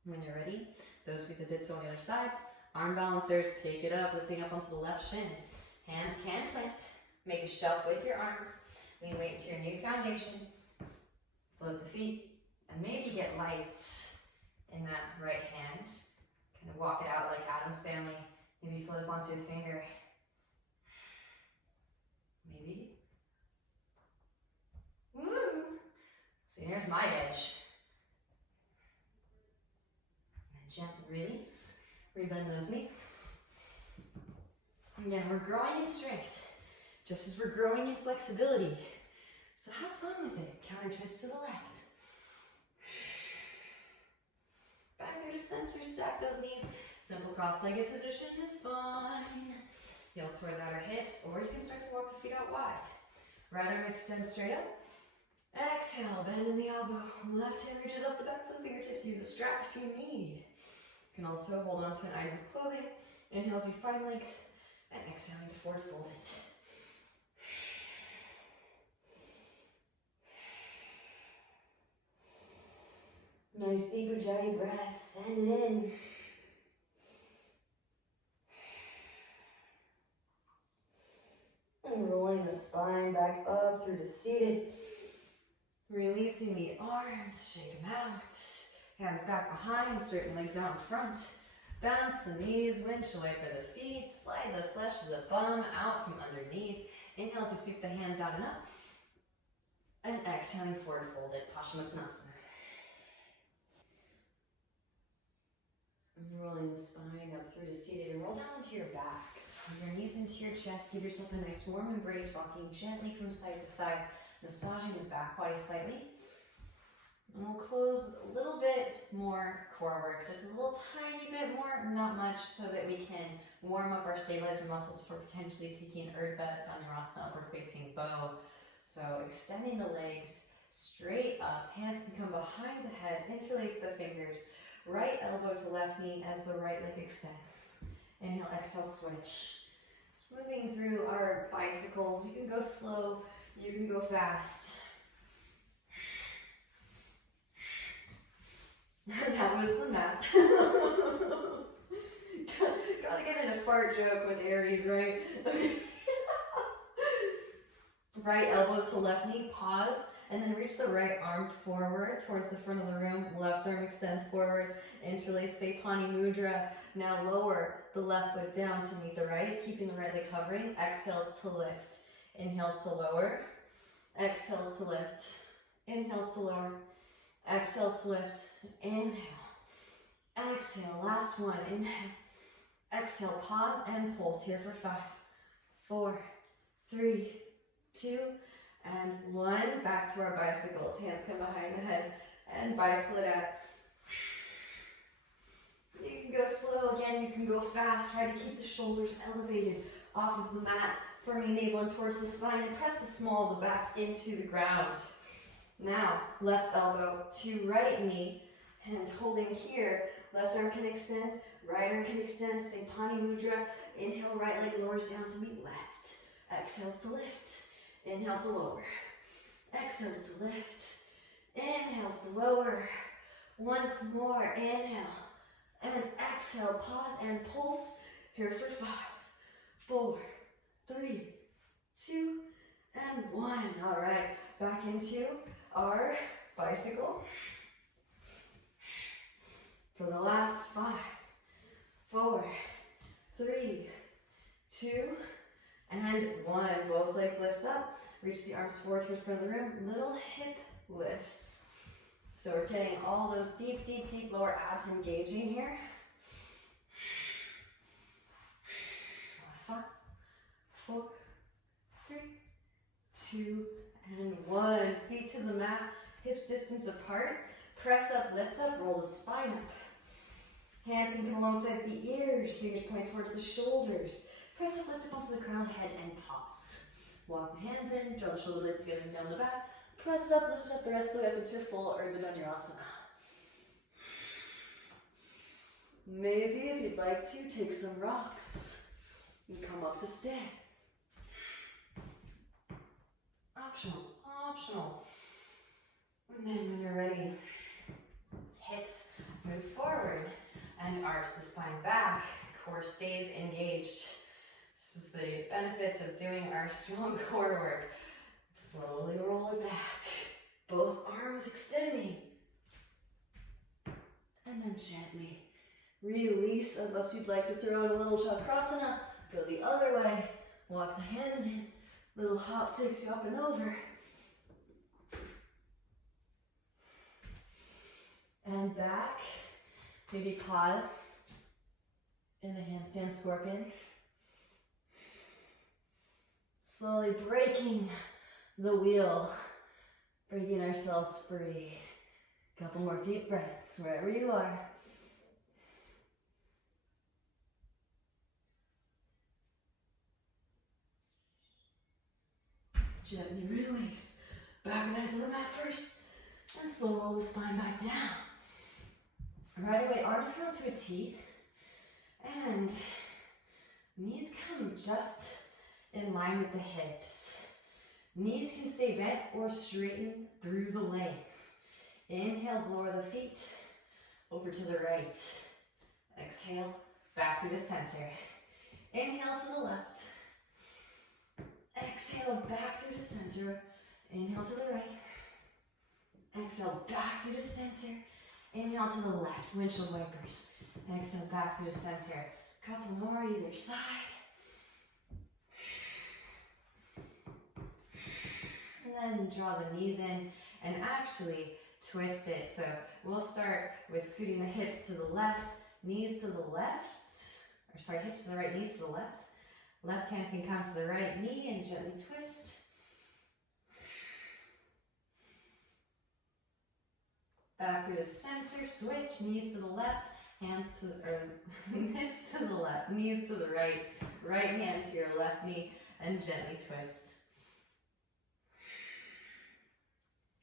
When you're ready, those of you that did so on the other side, arm balancers, take it up, lifting up onto the left shin. Hands can plant. Make a shelf with your arms. Lean weight into your new foundation. Float the feet, and maybe get light in that right hand. Kind of walk it out like Adam's family. Maybe float up onto a finger. Maybe. Woo! So here's my edge. And gently release. Rebend those knees. Again, we're growing in strength, just as we're growing in flexibility. So have fun with it. Counter twist to the left. Back there to center, stack those knees. Simple cross-legged position is fine. Heels towards outer hips, or you can start to walk the feet out wide. Right arm extends straight up. Exhale, bend in the elbow. Left hand reaches up the back of the fingertips. Use a strap if you need. You can also hold on to an item of clothing. Inhale as you find length, and exhaling to forward fold it. Nice deep Ujjayi breath, send it in. And rolling the spine back up through to seated. Releasing the arms, shake them out. Hands back behind, straighten legs out in front. Bounce the knees, winch away for the feet. Slide the flesh of the bum out from underneath. Inhale as you sweep the hands out and up. And exhaling forward fold it, Paschimottanasana. Rolling the spine up through to seated and roll down into your back. Slide your knees into your chest. Give yourself a nice warm embrace, rocking gently from side to side, massaging the back body slightly. And we'll close a little bit more core work, just a little tiny bit more, not much, so that we can warm up our stabilizer muscles for potentially taking Urdhva, Dhanurasana, upward facing bow. So extending the legs straight up, hands can come behind the head, interlace the fingers. Right elbow to left knee as the right leg extends. Inhale, exhale, switch. Smoothing through our bicycles. You can go slow, you can go fast. That was the mat. Gotta get in a fart joke with Aries, right? Right elbow to left knee, pause. And then reach the right arm forward towards the front of the room. Left arm extends forward. Interlace Sepani Mudra. Now lower the left foot down to meet the right, keeping the right leg hovering. Exhales to lift. Inhales to lower. Exhales to lift. Inhales to lower. Exhales to lift. Inhale. Exhale, last one. Inhale. Exhale, pause and pulse here for 5, 4, 3, 2, and 1. Back to our bicycles. Hands come behind the head and bicycle it out. You can go slow again, you can go fast. Try to keep the shoulders elevated off of the mat. For me, navel in towards the spine, and press the small of the back into the ground. Now, left elbow to right knee, and holding here, left arm can extend, right arm can extend, same Pani Mudra. Inhale, right leg lowers down to meet left. Exhales to lift. Inhale to lower. Exhales to lift. Inhales to lower. Once more, inhale. And exhale, pause and pulse. Here for 5, 4, 3, 2, and 1. All right, back into our bicycle. For the last 5, 4, 3, 2, and 1. Both legs lift up. Reach the arms forward towards the front of the room. Little hip lifts. So we're getting all those deep, deep, deep lower abs engaging here. Last 5, 4, 3, 2, and 1. Feet to the mat, hips distance apart. Press up, lift up, roll the spine up. Hands can come alongside the ears, fingers point towards the shoulders. Press up, lift up onto the crown of the head and pause. Walk the hands in, draw the shoulder blades together and down the back. Press it up, lift it up the rest of the way up into a full Urdhva Dhanurasana. Maybe if you'd like to, take some rocks and come up to stand. Optional, optional. And then when you're ready, hips move forward and arch the spine back. Core stays engaged. This is the benefits of doing our strong core work. Slowly roll it back. Both arms extending. And then gently release, unless you'd like to throw in a little Chandrasana. Go the other way. Walk the hands in. Little hop takes you up and over. And back. Maybe pause in the handstand scorpion. Slowly breaking the wheel, breaking ourselves free. Couple more deep breaths wherever you are. Gently release. Back of the head to the mat first. And slow roll the spine back down. Right away, arms come to a T. And knees come just in line with the hips. Knees can stay bent or straighten through the legs. Inhales, lower the feet over to the right. Exhale, back through the center. Inhale to the left. Exhale, back through the center. Inhale to the right. Exhale, back through the center. Inhale to the left, windshield wipers. Exhale, back through the center. Couple more either side. And then draw the knees in and actually twist it. So we'll start with scooting the hips to the left, knees to the left. Or sorry, hips to the right, knees to the left. Left hand can come to the right knee and gently twist. Back through the center, switch, knees to the left, hands to, or hips to the left, knees to the right, right hand to your left knee, and gently twist.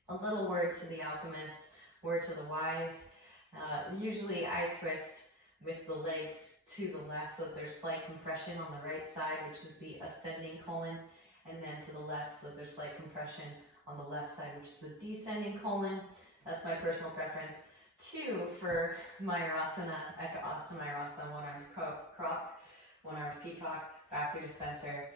A little word to the alchemist, word to the wise. Usually I twist with the legs to the left so that there's slight compression on the right side, which is the ascending colon, and then to the left so that there's slight compression on the left side, which is the descending colon. That's my personal preference. 2 for Mayurasana, Eka Asta Mayurasana, one arm croc, one arm peacock, back through the center.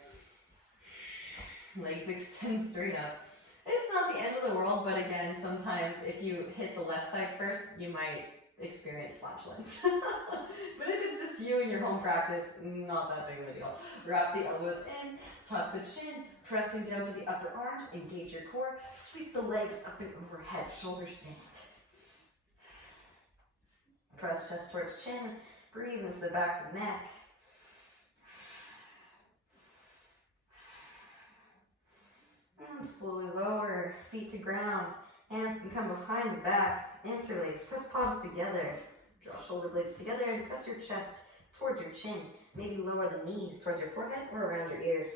Legs extend straight up. It's not the end of the world, but again, sometimes if you hit the left side first, you might experience flatulence. But if it's just you in your home practice, not that big of a deal. Wrap the elbows in, tuck the chin, pressing down to the upper arms, engage your core, sweep the legs up and overhead, shoulders stand. Press chest towards chin. Breathe into the back of the neck. And slowly lower feet to ground. Hands can come behind the back. Interlace. Press palms together. Draw shoulder blades together and press your chest towards your chin. Maybe lower the knees towards your forehead or around your ears.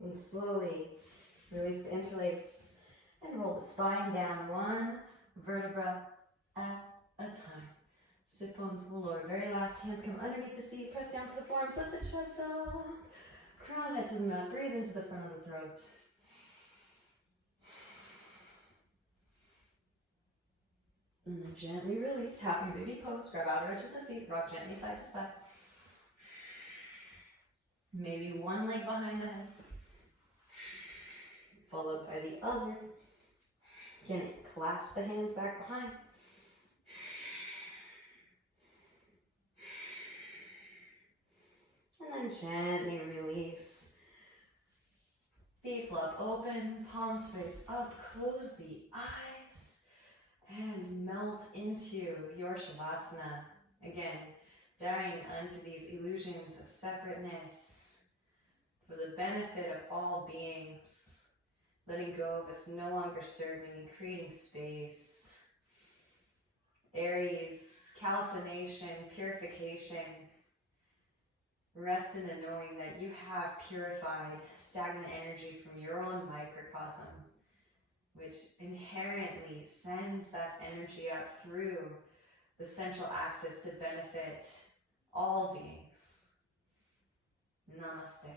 And slowly release the interlace and roll the spine down one vertebra at a time. Sit bones will lower. Very last, hands come underneath the seat. Press down for the forearms. Let the chest up. Crown the head to the mat. Breathe into the front of the throat. And then gently release. Happy baby pose. Grab outer edges of feet. Rock gently side to side. Maybe one leg behind the head, followed by the other. Again, clasp the hands back behind. And then gently release. Feet flip open, palms face up, close the eyes, and melt into your Shavasana. Again, diving into these illusions of separateness for the benefit of all beings. Letting go of what's no longer serving and creating space. Aries, calcination, purification. Rest in the knowing that you have purified stagnant energy from your own microcosm, which inherently sends that energy up through the central axis to benefit all beings. Namaste.